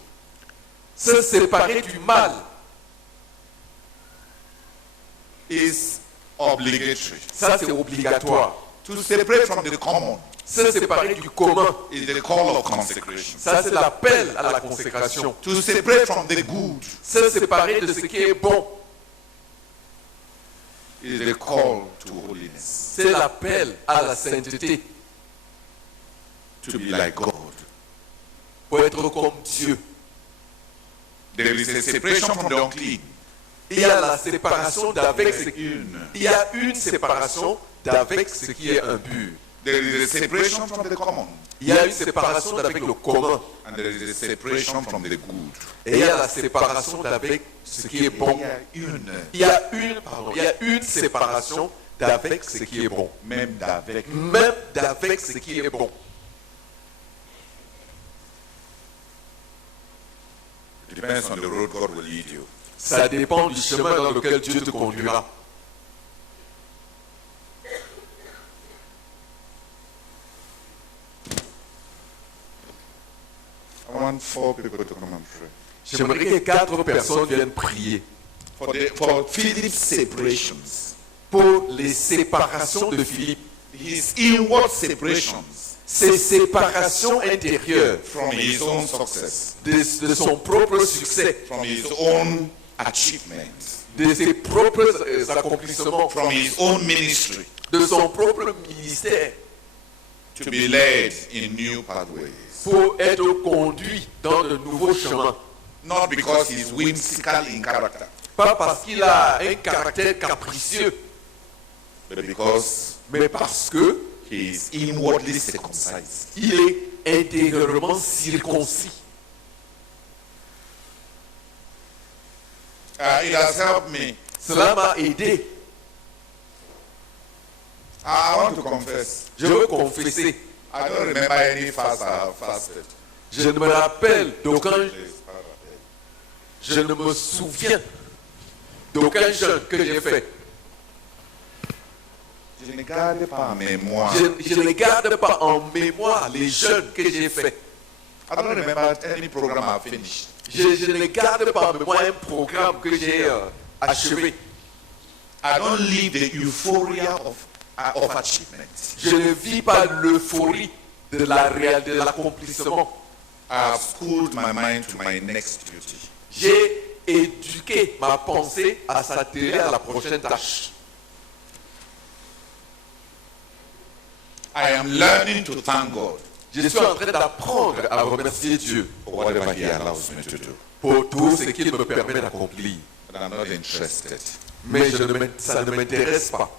Se séparer du mal is obligatory. Ça, c'est obligatoire. To separate from the common Se séparer du commun, is the call of consecration. ça, c'est l'appel à la consécration. To separate from the good Se séparer de ce qui est bon, is the call to holiness. c'est l'appel à la sainteté, To be like God. pour être comme Dieu. There is a separation from the unclean. Il y a la séparation d'avec ce qui il y a une séparation d'avec ce qui est impur. There is a separation from the common. Il y a une séparation d'avec le commun. And there is a separation from the good. Et il y a la séparation d'avec ce qui est bon. Il y a une séparation d'avec ce qui est bon. Même d'avec. Même d'avec ce qui est bon. It depends on the road God will lead you. Ça dépend du chemin dans lequel Dieu te conduira. I want 4 people to come and pray. J'aimerais que 4 personnes viennent prier For Philip's separations. pour les séparations de Philippe. His inward separations Ces séparations intérieures from his own success. de son propre succès, From his own achievements. de ses propres accomplissements, From his own ministry. de son propre ministère, To be led in new pathways. pour être conduit dans de nouveaux chemins. Not because he's whimsical in character, Pas parce qu'il a un caractère capricieux, but because mais parce que he is inwardly circumcised. il est intérieurement circoncis. It has helped me. Cela m'a aidé. I want to confess. Je veux confesser. I don't remember any fast I have fasted. Je ne me rappelle d'aucun, je ne me souviens d'aucun jeûne que j'ai fait. Je ne garde pas en mémoire. Je ne garde pas en mémoire les jeûnes que j'ai faits. I don't remember any program I finished. Je ne garde pas en mémoire un programme que j'ai achevé. I don't live the euphoria of achievement. Je ne vis pas l'euphorie de l'accomplissement. I have schooled my mind to my next duty. J'ai éduqué ma pensée à s'atteler à la prochaine tâche. I am learning to thank God Je suis en train d'apprendre à remercier Dieu for whatever He allows me to do. pour tout ce qu'il me permet d'accomplir. But I'm not interested. Mais ça ne m'intéresse pas.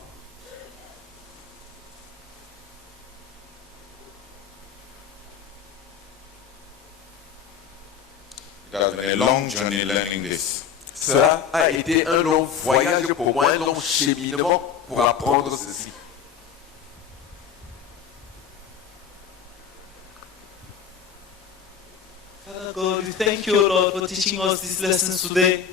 It has been a long journey learning this. Cela a été un long voyage pour moi, un long cheminement pour apprendre ceci. Father God, we thank you, Lord, for teaching us these lessons today.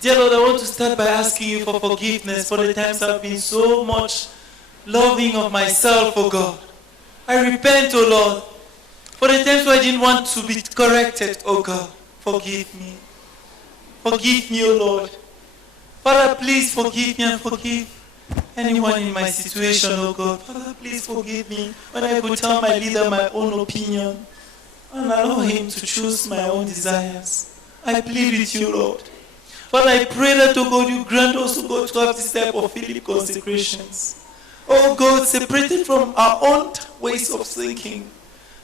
Dear Lord, I want to start by asking you for forgiveness for the times I've been so much loving of myself, oh God. I repent, oh Lord, for the times where I didn't want to be corrected, oh God. Forgive me. Forgive me, oh Lord. Father, please forgive me and forgive anyone in my situation, oh God. Father, please forgive me when I could tell my leader my own opinion and allow him to choose my own desires. I plead with you, Lord. Father, I pray that, oh God, you grant us, oh God, to have this type of Philip consecrations. Oh God, separated from our own ways of thinking.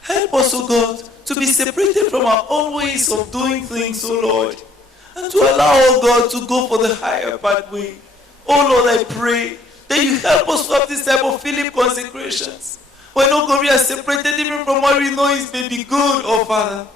Help us, oh God, to be separated from our own ways of doing things, oh Lord. And to allow, oh God, to go for the higher pathway. Oh Lord, I pray that you help us to have this type of Philip consecrations. When, oh God, we are separated even from what we know is maybe good, oh Father.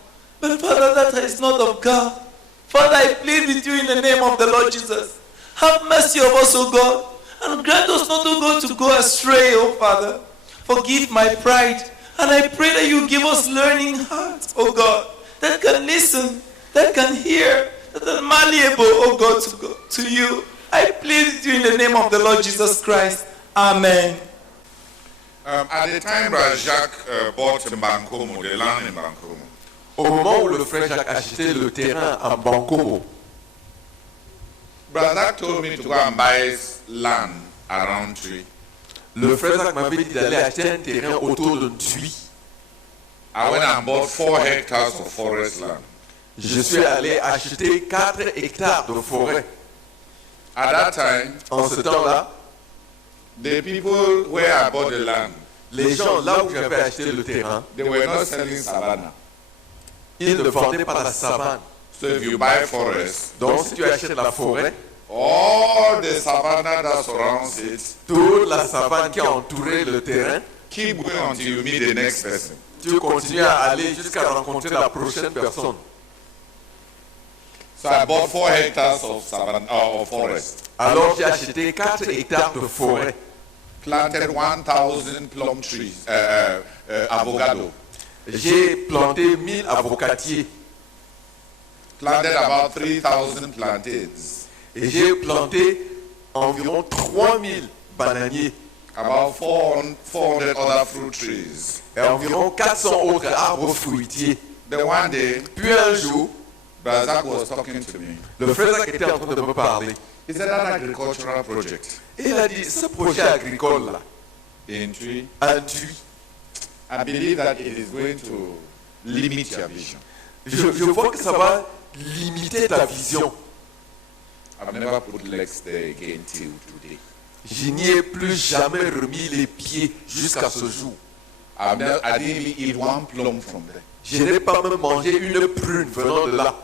But Father, that is not of God. Father, I plead with you in the name of the Lord Jesus. Have mercy of us, O God, and grant us not, O God, to go astray, O Father. Forgive my pride, and I pray that you give us learning hearts, O God, that can listen, that can hear, that are malleable, O God, to you. I plead with you in the name of the Lord Jesus Christ. Amen. At the time Jacques bought Mbankomo, the land in Mbankomo, Au moment où le frère Jacques achetait le terrain à Mbankomo, Brother told me to go and buy land around Tui. Le frère Jacques m'avait dit d'aller acheter un terrain autour de Tui. I went and bought 4 hectares of forest land. Je suis allé acheter 4 hectares de forêt. At that time, en ce temps-là, the people where I bought the land, les gens là où j'avais acheté le terrain, they were not selling savannah. Ils ne vendaient pas la savane. So if you buy forest, donc si tu achètes la forêt, all the savannah that surrounds it, toute la savane qui a entouré le terrain, keep going until you meet the next person. Tu continues à aller jusqu'à rencontrer la prochaine personne. So I bought 4 hectares of savannah of forest. Alors j'ai acheté 4 hectares de forêt. Planted 1,000 plum trees, avocado. J'ai planté 1000 avocatiers. Planted about 3,000 plantains. Et j'ai planté environ 3000 bananiers. About 400 other fruit trees. Et environ 400 autres arbres fruitiers. Then one day, puis un jour, Brother Zach was talking to me. Le frère Zach était en train de me parler. He said an agricultural project. Et il a dit, ce projet agricole là, in Tui, I believe that it is going to limit your vision. Je vois que ça va limiter ta vision. I've never put legs there again till today. Je n'y ai plus jamais remis les pieds jusqu'à ce jour. I didn't even eat one plum from there. Je n'ai pas même mangé une prune venant de là.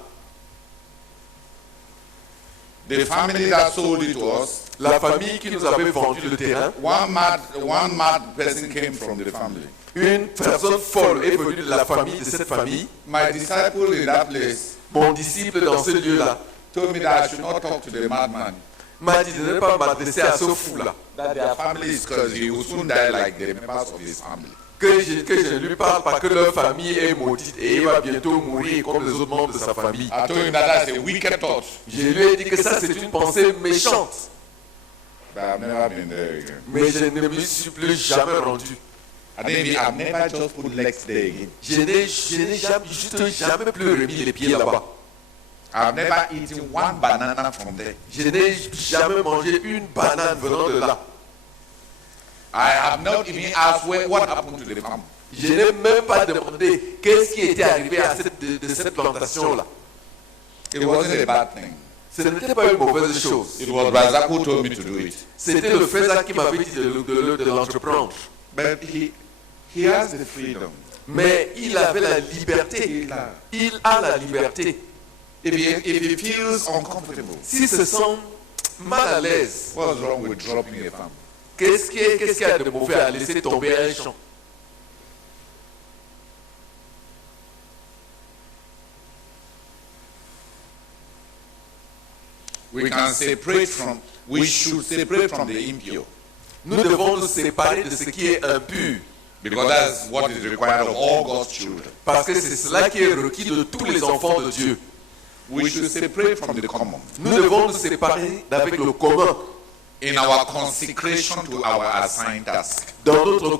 The family that sold it to us, la famille qui nous avait vendu le terrain, one mad person came from the family. Une personne folle est venue de la famille, de cette famille. My disciple in that place, mon disciple dans ce lieu-là, told me that I should not talk to the madman. M'a dit de ne pas m'adresser à ce fou-là. That their family is because he will soon die like the members of his family. Que je ne lui parle pas que leur famille est maudite et il va bientôt mourir comme les autres membres de sa famille. I told him that that's a wicked thought. Je lui ai dit que ça c'est une pensée méchante. But I've never been there again. Mais je ne me suis plus jamais rendu. I've never just put legs there again. Je n'ai jamais plus remis les pieds là-bas. I've never eaten one banana from there. Je n'ai jamais mangé une banane venant de là. I have not even asked what happened to the farm. Je n'ai même pas demandé qu'est-ce qui était arrivé à cette plantation-là. It wasn't a bad thing. Ce n'était pas une mauvaise chose. It was Brother Zach who told me to do it. C'était le frère Zach qui m'avait dit de l'entreprendre. But he has the freedom. Mais il avait la liberté. Il a la liberté. If he feels uncomfortable, s'il se sent mal à l'aise, what's wrong with dropping a farm? Qu'est-ce qu'il y a de mauvais à laisser tomber un champ? we should separate from the impure. Nous devons nous séparer de ce qui est impur. Because that's what is required of all God's children. Parce que c'est cela qui est requis de tous les enfants de Dieu. We should separate from the common. Nous devons nous séparer d'avec le commun. In our consecration to our assigned task. Dans notre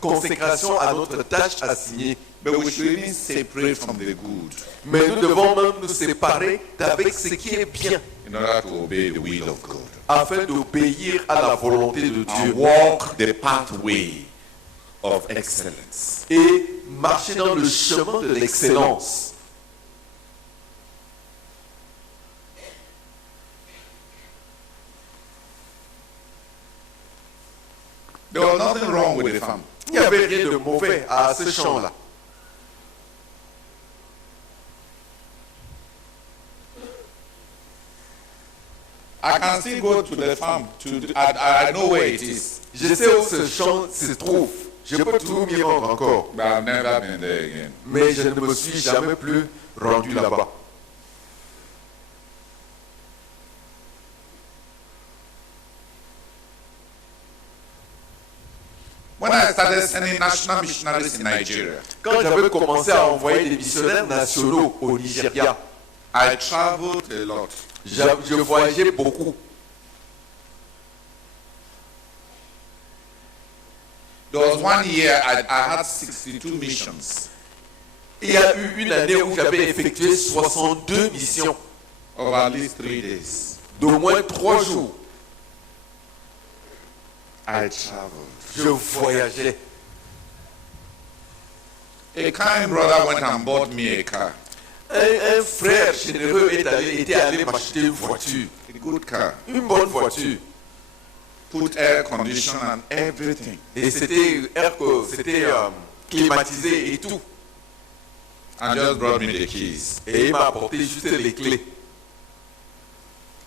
consécration à notre tâche assignée. But we should even separate from the good. Mais nous devons même nous séparer d'avec ce qui est bien. In order to obey the will of God. Afin d'obéir à la volonté de Dieu. And walk the pathway of excellence. Et marcher dans le chemin de l'excellence. There was nothing wrong with the farm. Il n'y avait rien de mauvais à ce champ-là. I can still go to the farm. I know where it is. Je sais où ce champ se trouve. Je peux tout m'y rendre encore. But I've never been there again. Mais je ne me suis jamais plus rendu là-bas. When I started sending national missionaries in Nigeria, quand j'avais commencé à envoyer des missionnaires nationaux au Nigeria, I traveled a lot. Je voyageais beaucoup. There was one year I had 62 missions. Il y a eu une année où j'avais effectué 62 missions. Over at least 3 days. D'au moins 3 jours. I traveled. Je voyageais. A kind brother went and bought me a car. Un frère généreux était allé m'acheter une voiture. A good car. Une bonne voiture. Put air condition and everything. Et c'était climatisé et tout. And just brought me the keys. Et il m'a apporté juste les clés.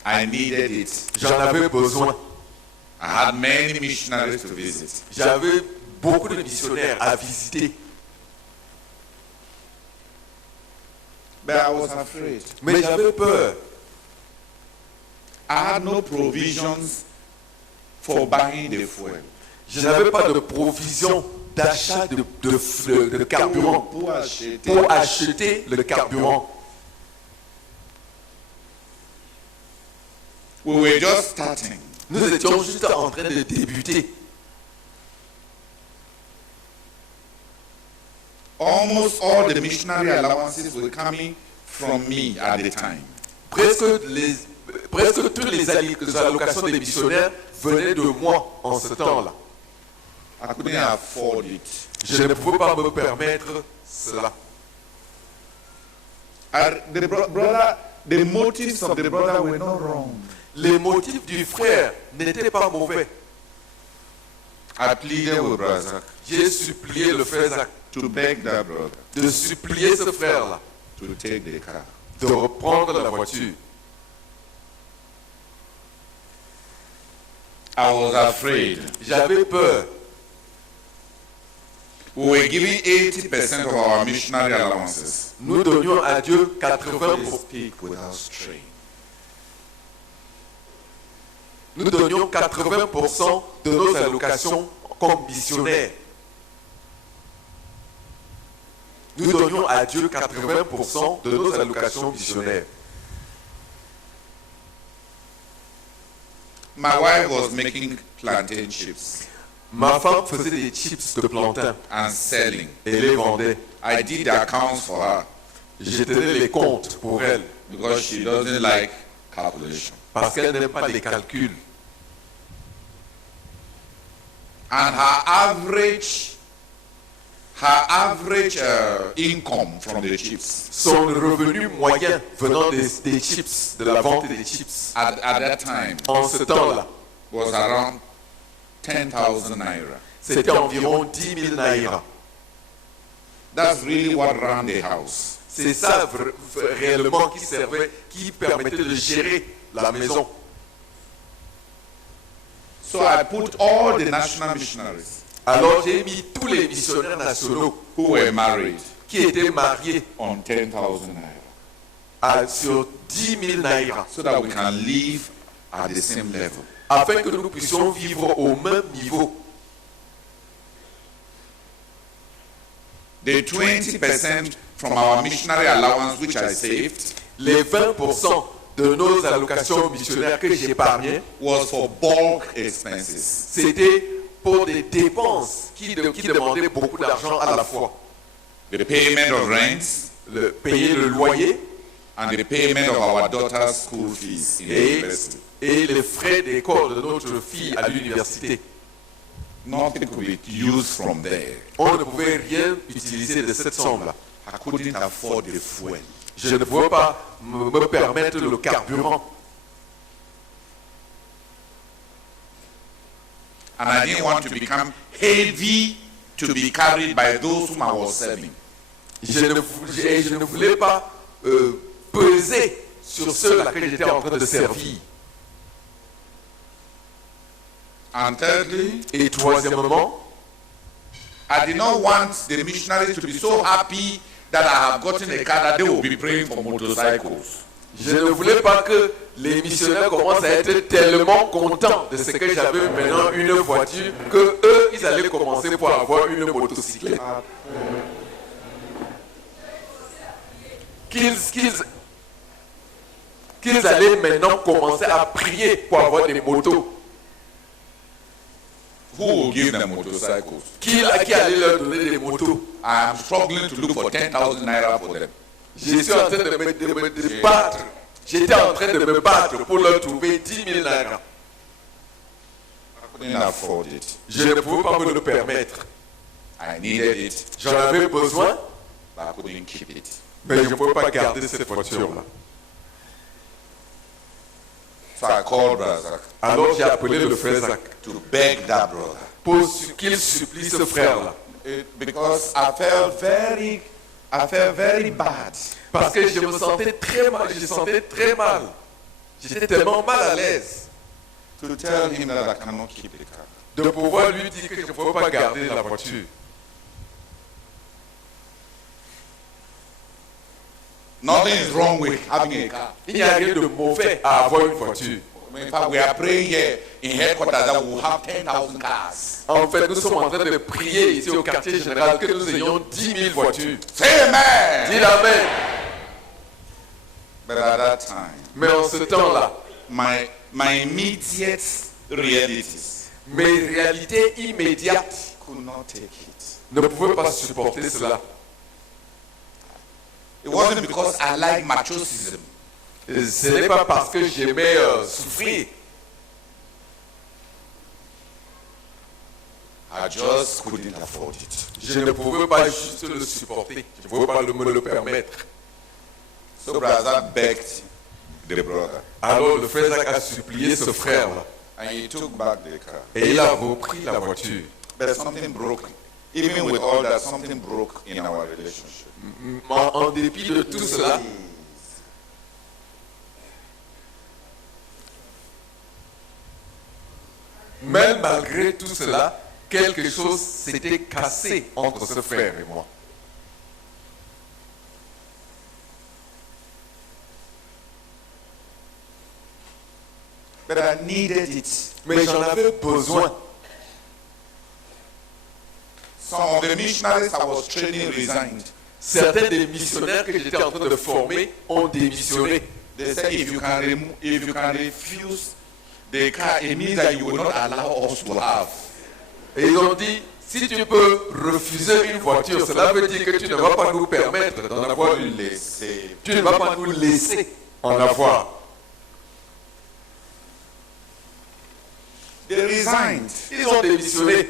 I needed it. J'en avais besoin. I had many missionaries to visit. J'avais beaucoup de missionnaires à visiter. But I was afraid. Mais j'avais peur. I had no provisions for buying the fuel. Je n'avais pas de provision d'achat de carburant pour acheter le carburant. We were just starting. Nous étions juste en train de débuter. Almost all the missionary allowances were coming from me at the time. Presque toutes les allocations des missionnaires venaient de moi en ce temps-là. I couldn't afford it. Je ne pouvais pas me permettre cela. The motives of the brother were not wrong. Les motifs du frère n'étaient pas mauvais. I pleaded with Brother Zach. J'ai supplié le frère Zach to beg that brother de supplier ce frère-là to take the car. De reprendre la voiture. I was afraid. J'avais peur. We were giving 80% of our missionary allowances. Nous donnions à Dieu 80%. Without strain. Nous donnions 80% de nos allocations comme missionnaires. Nous donnions à Dieu 80% de nos allocations missionnaires. My wife was making plantain chips. Ma femme faisait des chips de plantain and selling. Et les vendait. I did the accounts for her. Je tenais les comptes pour elle. Because she doesn't like calculation. Parce qu'elle n'aime pas les calculs. And her average income from the chips. Son revenu moyen venant des chips, de la vente des chips. At that time. En ce temps-là. Was around 10,000 naira. C'était environ 10 000 naira. That's really what ran the house. C'est ça réellement qui permettait de gérer la maison. So I put all the national missionaries. Alors j'ai mis tous les missionnaires nationaux who were married qui étaient mariés on 10,000 naira. sur 10 000 naira, so that we can live at the same level. afin que nous puissions vivre au même niveau. The 20% from our missionary allowance which I saved Les 20% de nos allocations missionnaires que j'épargnais was for bulk expenses. c'était pour des dépenses qui demandaient beaucoup d'argent à la fois. The payment of rents Payer le loyer and the payment of our daughter's school fees in the university. et les frais d'école de notre fille à l'université. Nothing could be used from there. On ne pouvait rien utiliser de cette somme-là. I couldn't afford the fuel. Je ne pouvais pas me permettre le carburant. And I didn't want to become heavy to be carried by those whom I was serving. Je ne voulais pas peser sur ceux-là que j'étais en train de servir. And thirdly, Et troisièmement, I did not want the missionaries to be so happy that I have gotten a car that they will be praying for motorcycles. je ne voulais pas que les missionnaires commencent à être tellement contents de ce que j'avais maintenant une voiture que eux, ils allaient commencer pour avoir une motocyclette. Qu'ils allaient maintenant commencer à prier pour avoir des motos. Who will give them motorcycles? Qui allait leur donner des motos? I am struggling to look for 10,000 naira for them. Je suis en train de me battre. J'étais en train de me battre pour leur trouver 10 000 naira. I couldn't afford it. Je ne pouvais pas me le permettre. I needed it, J'en avais besoin, but I couldn't keep it. mais je ne pouvais pas garder cette voiture-là. So I called Razak Alors j'ai appelé le frère Zach to beg that brother. pour qu'il supplie ce frère-là. Because I felt very bad. Parce que je me sentais très mal, J'étais tellement mal à l'aise To tell him that I cannot keep the car. de pouvoir lui dire que je ne pouvais pas garder la voiture. Nothing is wrong with having a car. Il n'y a rien de mauvais à avoir une voiture. In fact, we are praying here in headquarters that we will have 10,000 cars. En fait, nous sommes en train de prier ici au quartier général que nous ayons 10 000 voitures. Say amen. Dis amen. But at that time, Mais en ce temps-là, my immediate realities mes réalités immédiates could not take it. ne pouvaient pas supporter cela. It wasn't because I like machoism. Ce n'est pas parce que j'aimais souffrir. I just couldn't afford it. Je ne pouvais pas juste le supporter. Je ne pouvais pas me le permettre. So brother begged the brother, Alors le frère Zach a supplié ce frère-là. and he took back the car. Et il a repris la voiture. But something broke. Even with all that, something broke in our relationship. En dépit de tout cela, même malgré tout cela, quelque chose s'était cassé entre ce frère et moi. But I needed it. Mais j'en avais besoin. Some of the missionaries I was training resigned. Certains des missionnaires que j'étais en train de former ont démissionné. They said if you can refuse the car, it means that you will not allow us to have. Et ils ont dit, si tu peux refuser une voiture, cela veut dire que tu ne vas pas nous permettre d'en avoir une. Tu ne vas pas nous laisser en avoir. They resigned. Ils ont démissionné.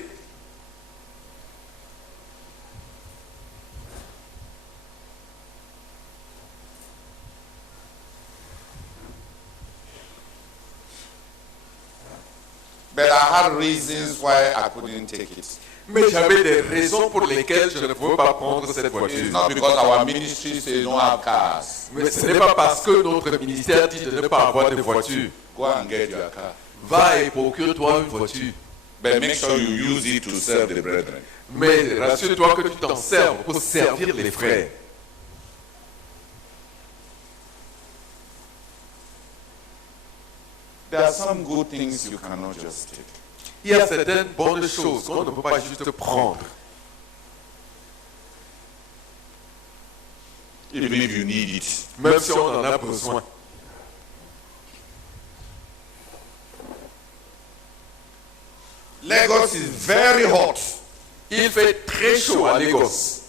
But I had reasons why I couldn't take it. Mais j'avais des raisons pour lesquelles je ne pouvais pas prendre cette It's voiture. not because our ministry says don't have cars. Mais ce n'est pas parce que notre ministère dit de ne pas avoir de voiture. Go and get your car. Va et procure-toi une voiture. But make sure you use it to serve the brethren. Mais rassure-toi que tu t'en serves pour servir les frères. There are some good things you cannot just take. Il y a certaines bonnes choses qu'on ne peut pas juste prendre. Even if you need it. Même si on en a besoin. Lagos is very hot. Il fait très chaud à Lagos.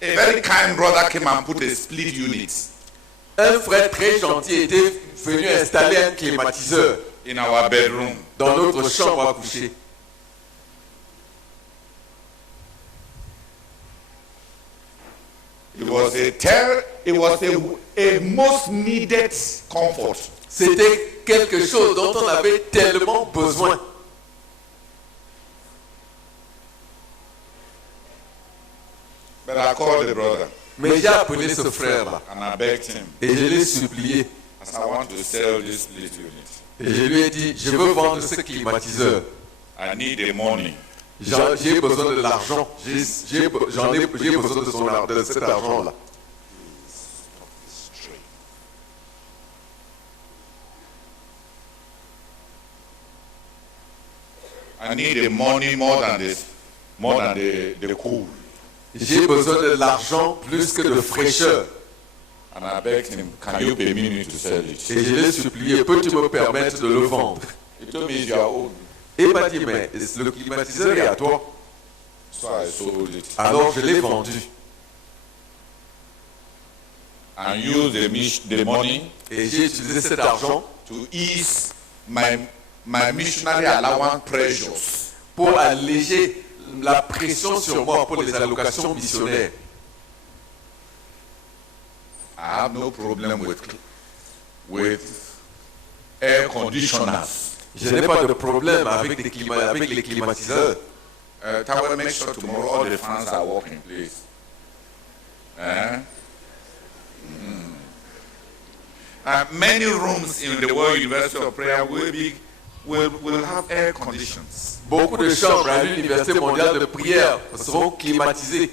A very kind brother came and put a split unit Un frère très gentil était venu installer un climatiseur in our bedroom. dans notre chambre à coucher. It was a most needed comfort. C'était quelque chose dont on avait tellement besoin. But I called the brother Mais j'ai appelé ce frère-là and I begged him. et je l'ai supplié. I said, I want to sell this split unit. Et je lui ai dit, je veux vendre ce climatiseur. I need the money. J'ai besoin de l'argent. J'ai besoin de cet argent-là. I need the money more than the cool. J'ai besoin de l'argent plus que de fraîcheur. And I begged him, can you permit me to sell it? Et je l'ai supplié, peux-tu me permettre de le vendre? He told me it's your own. Et il m'a dit, mais le climatiseur est à toi. So I sold it. Alors je l'ai vendu. And used the money Et j'ai utilisé cet argent to ease my missionary allowance pressures. pour alléger la pression sur moi pour les allocations missionnaires. I have no problem with air conditioners. Je n'ai pas de problème avec les climatiseurs. Tower, make sure tomorrow all the fans are working, please. Many rooms in the World University of Prayer will have air conditions. Beaucoup de chambres à l'Université mondiale de prière seront climatisées.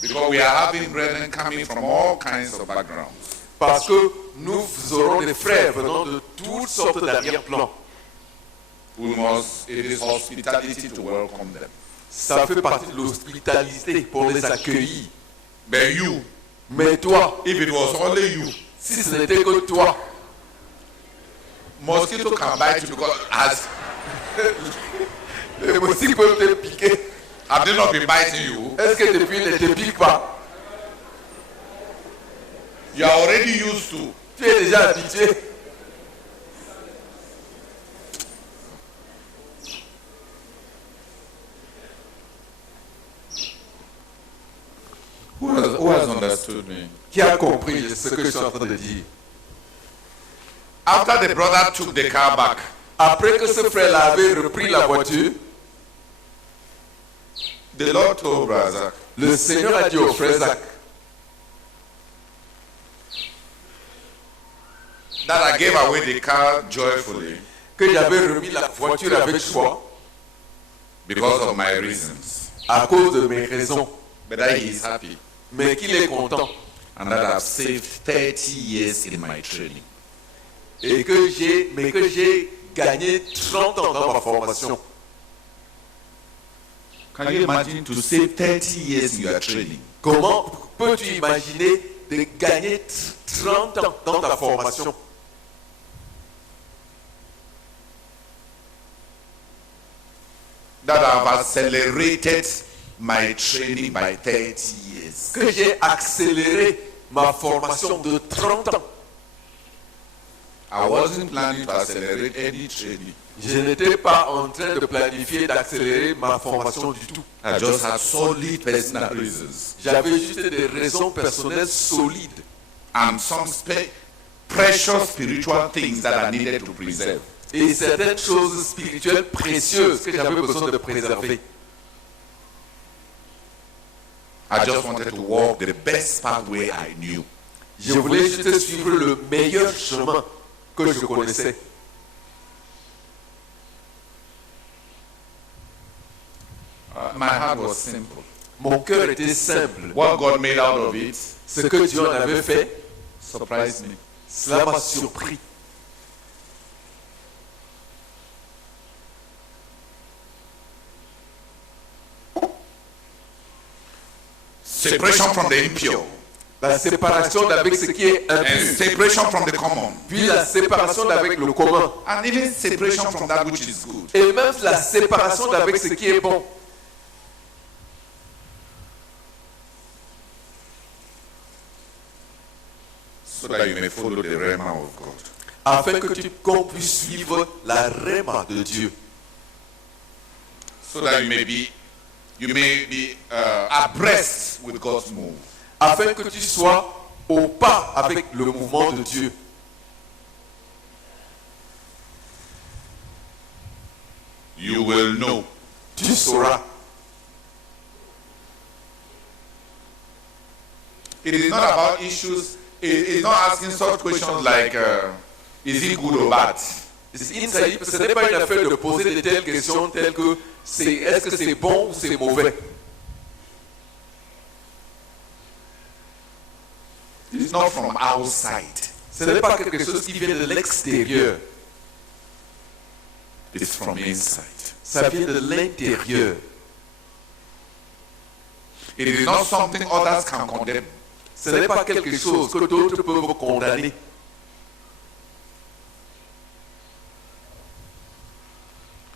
Because we are having brethren coming from all kinds of backgrounds. Parce que nous aurons des frères venant de toutes sortes d'arrière-plans. It is hospitality to welcome them. Ça fait partie de l'hospitalité pour les accueillir. Mais toi, if it was only you, si ce n'était que toi, mosquito can bite you because as les moustiques peuvent te piquer. Have they not been biting you? Est-ce que depuis ils ne te piquent pas? You are already used to. Tu es déjà habitué. Who has understood me? Qui a compris ce que je suis en train de dire? After the brother took the car back, après que ce frère-là avait repris la voiture, the Lord told Brother Zach, le Seigneur a dit au frère Zach that I gave away the car joyfully que j'avais remis la voiture avec joie because of my reasons. À cause de mes raisons. But that he is happy. Mais qu'il est content. And that I've saved 30 years in my training. Et que j'ai gagné 30 ans dans ma formation. Can you imagine to save 30 years in your training? Comment peux-tu imaginer de gagner 30 ans dans ta formation? That I've accelerated my training by 30 years. Que j'ai accéléré ma formation de 30 ans. I wasn't planning to accelerate any training. Je n'étais pas en train de planifier d'accélérer ma formation du tout. I just had solid personal reasons. J'avais juste des raisons personnelles solides. And some precious spiritual things that I needed to preserve. Et certaines choses spirituelles précieuses que j'avais besoin de préserver. I just wanted to walk the best pathway I knew. Je voulais juste suivre le meilleur chemin que je connaissais. My heart was simple. Mon cœur était simple. What God made out of it, ce que Dieu en avait fait, surprised me. Cela m'a surpris. Separation from the impure. La séparation d'avec ce qui est And impur. separation from the common. Puis la séparation d'avec le commun. And even separation from that which is good. Et même la séparation d'avec ce qui est bon. So that you may follow the rema of God. Afin que qu'on puisse suivre la réma de Dieu. So that you may be abreast with God's move. Afin que tu sois au pas avec le mouvement de Dieu. You will know. Tu sauras. It is not about issues. It is not asking such questions like, is it good or bad? Ce n'est pas une affaire de poser de telles questions telles que est-ce que c'est bon ou c'est mauvais. It is not from outside. Ce n'est pas quelque chose qui vient de l'extérieur. It is from inside. Ça vient de l'intérieur. It is not something others can condemn. Ce n'est pas quelque chose que d'autres peuvent condamner.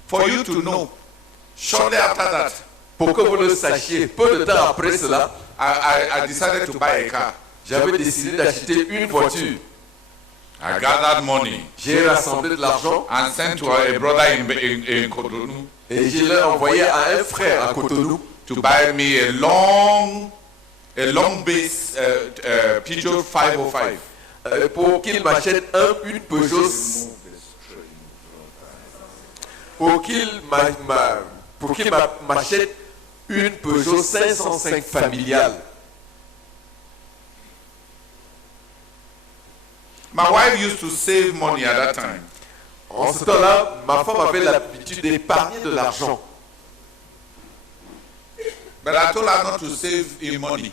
For you to know, shortly after that, pour que vous le sachiez, peu de temps après cela, I decided to buy a car. J'avais décidé d'acheter une voiture. I gathered money. J'ai rassemblé de l'argent and sent to a brother in Cotonou. Et je l'ai envoyé à un frère à Cotonou. To buy me a long base Peugeot 505. Pour qu'il m'achète une Peugeot. Pour qu'il m'achète une Peugeot 505 familiale. My wife used to save money at that time. En ce temps-là, ma femme avait l'habitude d'épargner de l'argent. But I told her not to save in money.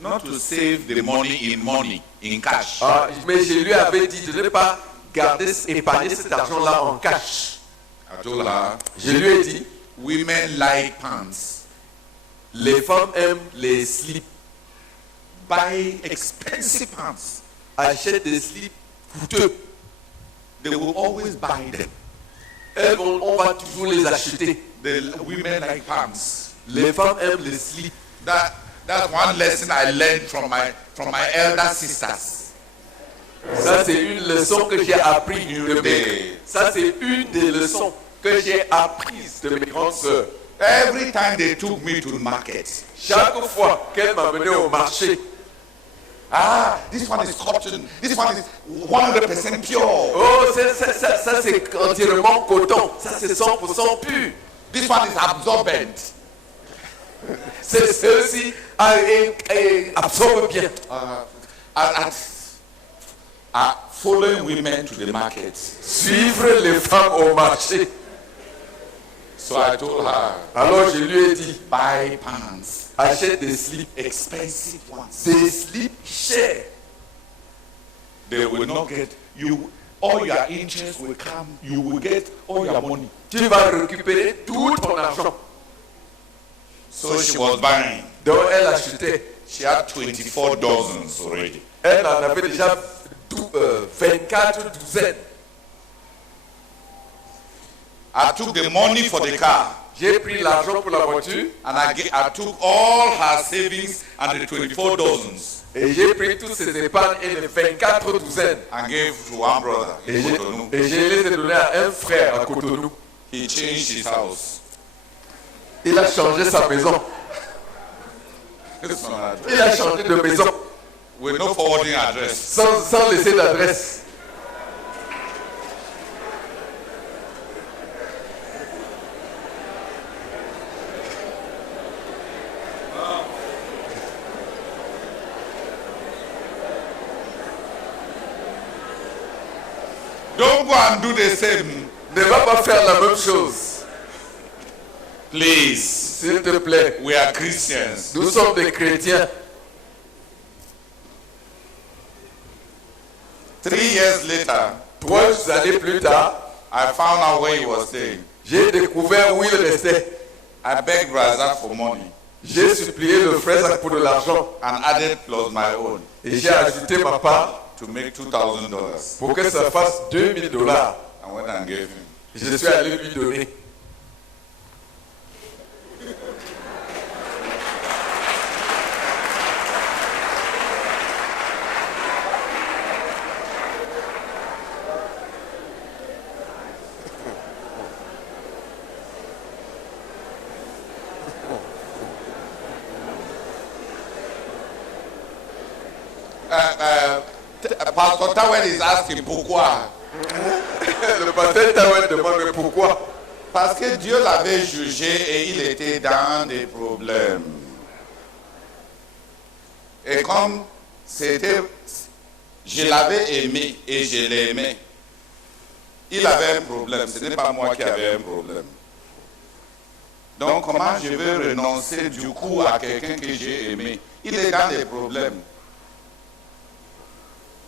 Not to save the money, in cash. Mais je lui avais dit de ne pas épargner cet argent-là en cash. I told her, je lui ai dit, women like pants. Les femmes aiment les slips. Buy expensive pants. Achète des slips coûteux. They will always buy them. On va toujours les acheter. The women like pants. Les femmes aiment les slips. That's one lesson I learned from my elder sisters. Ça c'est une leçon que j'ai appris de mes. Ça c'est une des leçons que j'ai apprises de mes grandes sœurs. Every time they took me to the market. Chaque fois qu'elles m'amenaient au marché. This one is cotton. This one is 100% pure. Oh, ça c'est entièrement coton. Ça c'est 100% pur. This one is absorbent. Celle-ci absorbe bien. Following women to the market. Suivre les femmes au marché. So I told her. Alors je lui ai dit. Buy pants. Achète des slips. Expensive ones. Des slips chers. They will not get you. All your interest will come. You will get all your money. Tu vas récupérer tout ton argent. So she was buying. Donc elle achetait. She had 24 dozens already. Elle en avait déjà 24 douzaines. I took the money for the car. J'ai pris l'argent pour la voiture. And I took all her savings and the 24 dozens. Et j'ai pris toutes ses épargnes et les 24 douzaines. And gave to one brother. Et je les ai donné à un frère à Cotonou. He changed his house. Il a changé sa maison. Il a changé de maison. With no forwarding address. Sans laisser d'adresse. Don't go and do the same. Ne va pas faire la même chose. Please. S'il te plaît. We are Christians. Nous sommes des chrétiens. years later, 3 années plus tard, I found out where he was staying. j'ai découvert où il restait. I begged Razak for money J'ai supplié le frère Zach pour de l'argent and added plus my own et j'ai ajouté ma part to make $2,000. pour que ça fasse $2,000. I went and gave him. Je suis allé lui donner. Pastor Tawel is asking pourquoi. Le pasteur Tawel demande mais pourquoi? Parce que Dieu l'avait jugé et il était dans des problèmes. Et comme c'était, je l'avais aimé et je l'aimais, il avait un problème. Ce n'est pas moi qui avais un problème. Donc comment je vais renoncer du coup à quelqu'un que j'ai aimé? Il est dans des problèmes.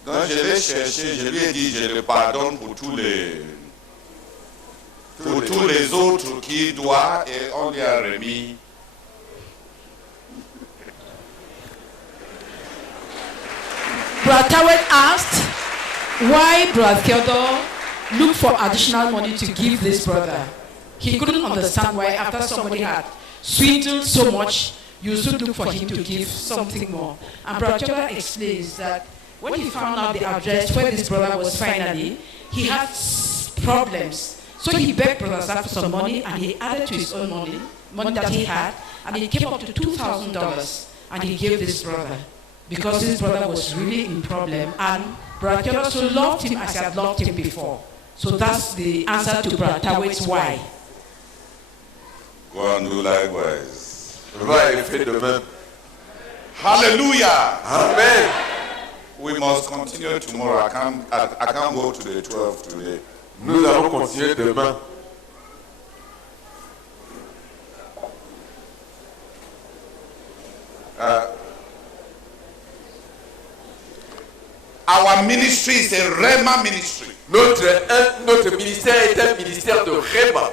Donc je l'ai cherché, je lui ai dit, je le pardonne pour tous les autres qui doivent, et on lui a remis. Brother Tawel asked why Brother Theodore looked for additional money to give this brother. He couldn't understand why after somebody had swindled so much, you should look for him to give something more. And Brother Theodore explains that when he found out the address where this brother was finally, he had problems. So he begged Brother Zach for some money and he added to his own money that he had, and it came up to $2,000, and he gave this brother. Because this brother was really in problem, and Brother Theodore also loved him as he had loved him before. So that's the answer to Brother Tawel's why. Go and do likewise. Va et fais de même. Hallelujah. Amen. We must continue tomorrow. I can't go to the 12 today. Nous allons continuer demain. Our ministry is a Rema ministry. Notre ministère est un ministère de Rema.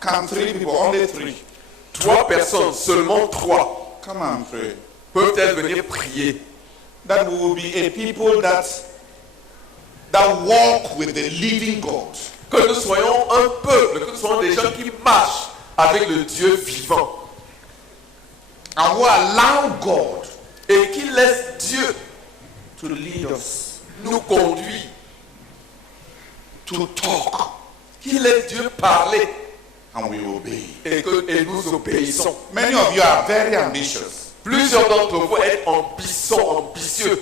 Can 3 people, only 3? 3 personnes, seulement 3. Come and pray. Peuvent-elles venir prier? That we will be a people that walk with the living God. Que nous soyons un peuple, que nous soyons des gens qui marchent avec le Dieu vivant. And who allow God et qui laisse Dieu to lead us, nous conduire, to talk, qui laisse Dieu parler, and we obey. Et nous obéissons. Many of you are very ambitious. Plusieurs d'entre vous sont ambitieux.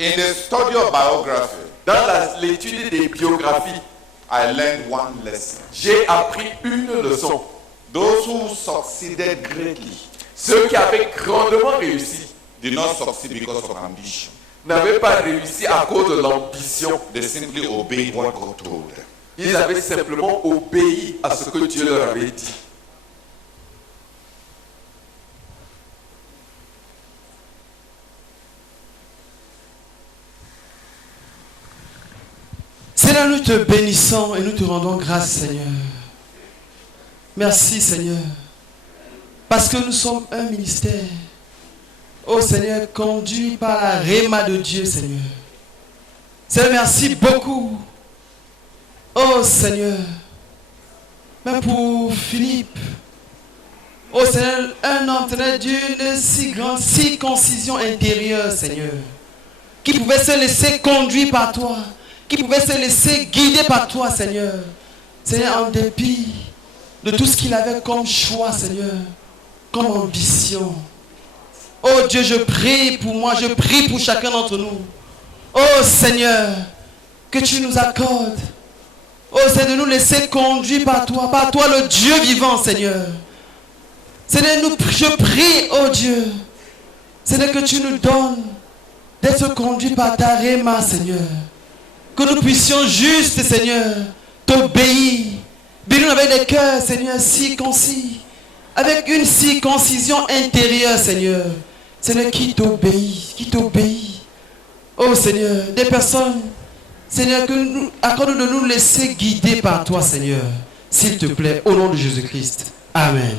In the study of biography, dans l'étude des biographies, I learned one lesson. J'ai appris une leçon. Those who succeeded greatly, ceux qui avaient grandement réussi, did not succeed because of ambition. N'avaient pas réussi à cause de l'ambition. They simply obeyed what God told them. Ils avaient simplement obéi à ce que Dieu leur avait dit. Seigneur, nous te bénissons et nous te rendons grâce, Seigneur. Merci, Seigneur. Parce que nous sommes un ministère. Oh Seigneur, conduit par la Rema de Dieu, Seigneur. Seigneur, merci beaucoup. Oh Seigneur. Même pour Philippe. Oh Seigneur, un homme d'une si grande circoncision intérieure, Seigneur. Qui pouvait se laisser conduire par toi. Qui pouvait se laisser guider par toi, Seigneur. Seigneur, en dépit de tout ce qu'il avait comme choix, Seigneur, comme ambition. Oh Dieu, je prie pour moi, je prie pour chacun d'entre nous. Oh Seigneur, que tu nous accordes. Oh Seigneur, de nous laisser conduire par toi le Dieu vivant, Seigneur. Seigneur, je prie, oh Dieu, Seigneur, que tu nous donnes d'être conduits par ta Rema, Seigneur. Que nous puissions juste, Seigneur, t'obéir. Bénis-nous avec des cœurs, Seigneur, circoncis. Avec une circoncision intérieure, Seigneur. Seigneur, qui t'obéit, Oh Seigneur, des personnes, Seigneur, accorde-nous de nous laisser guider par toi, Seigneur. S'il te plaît, au nom de Jésus-Christ. Amen.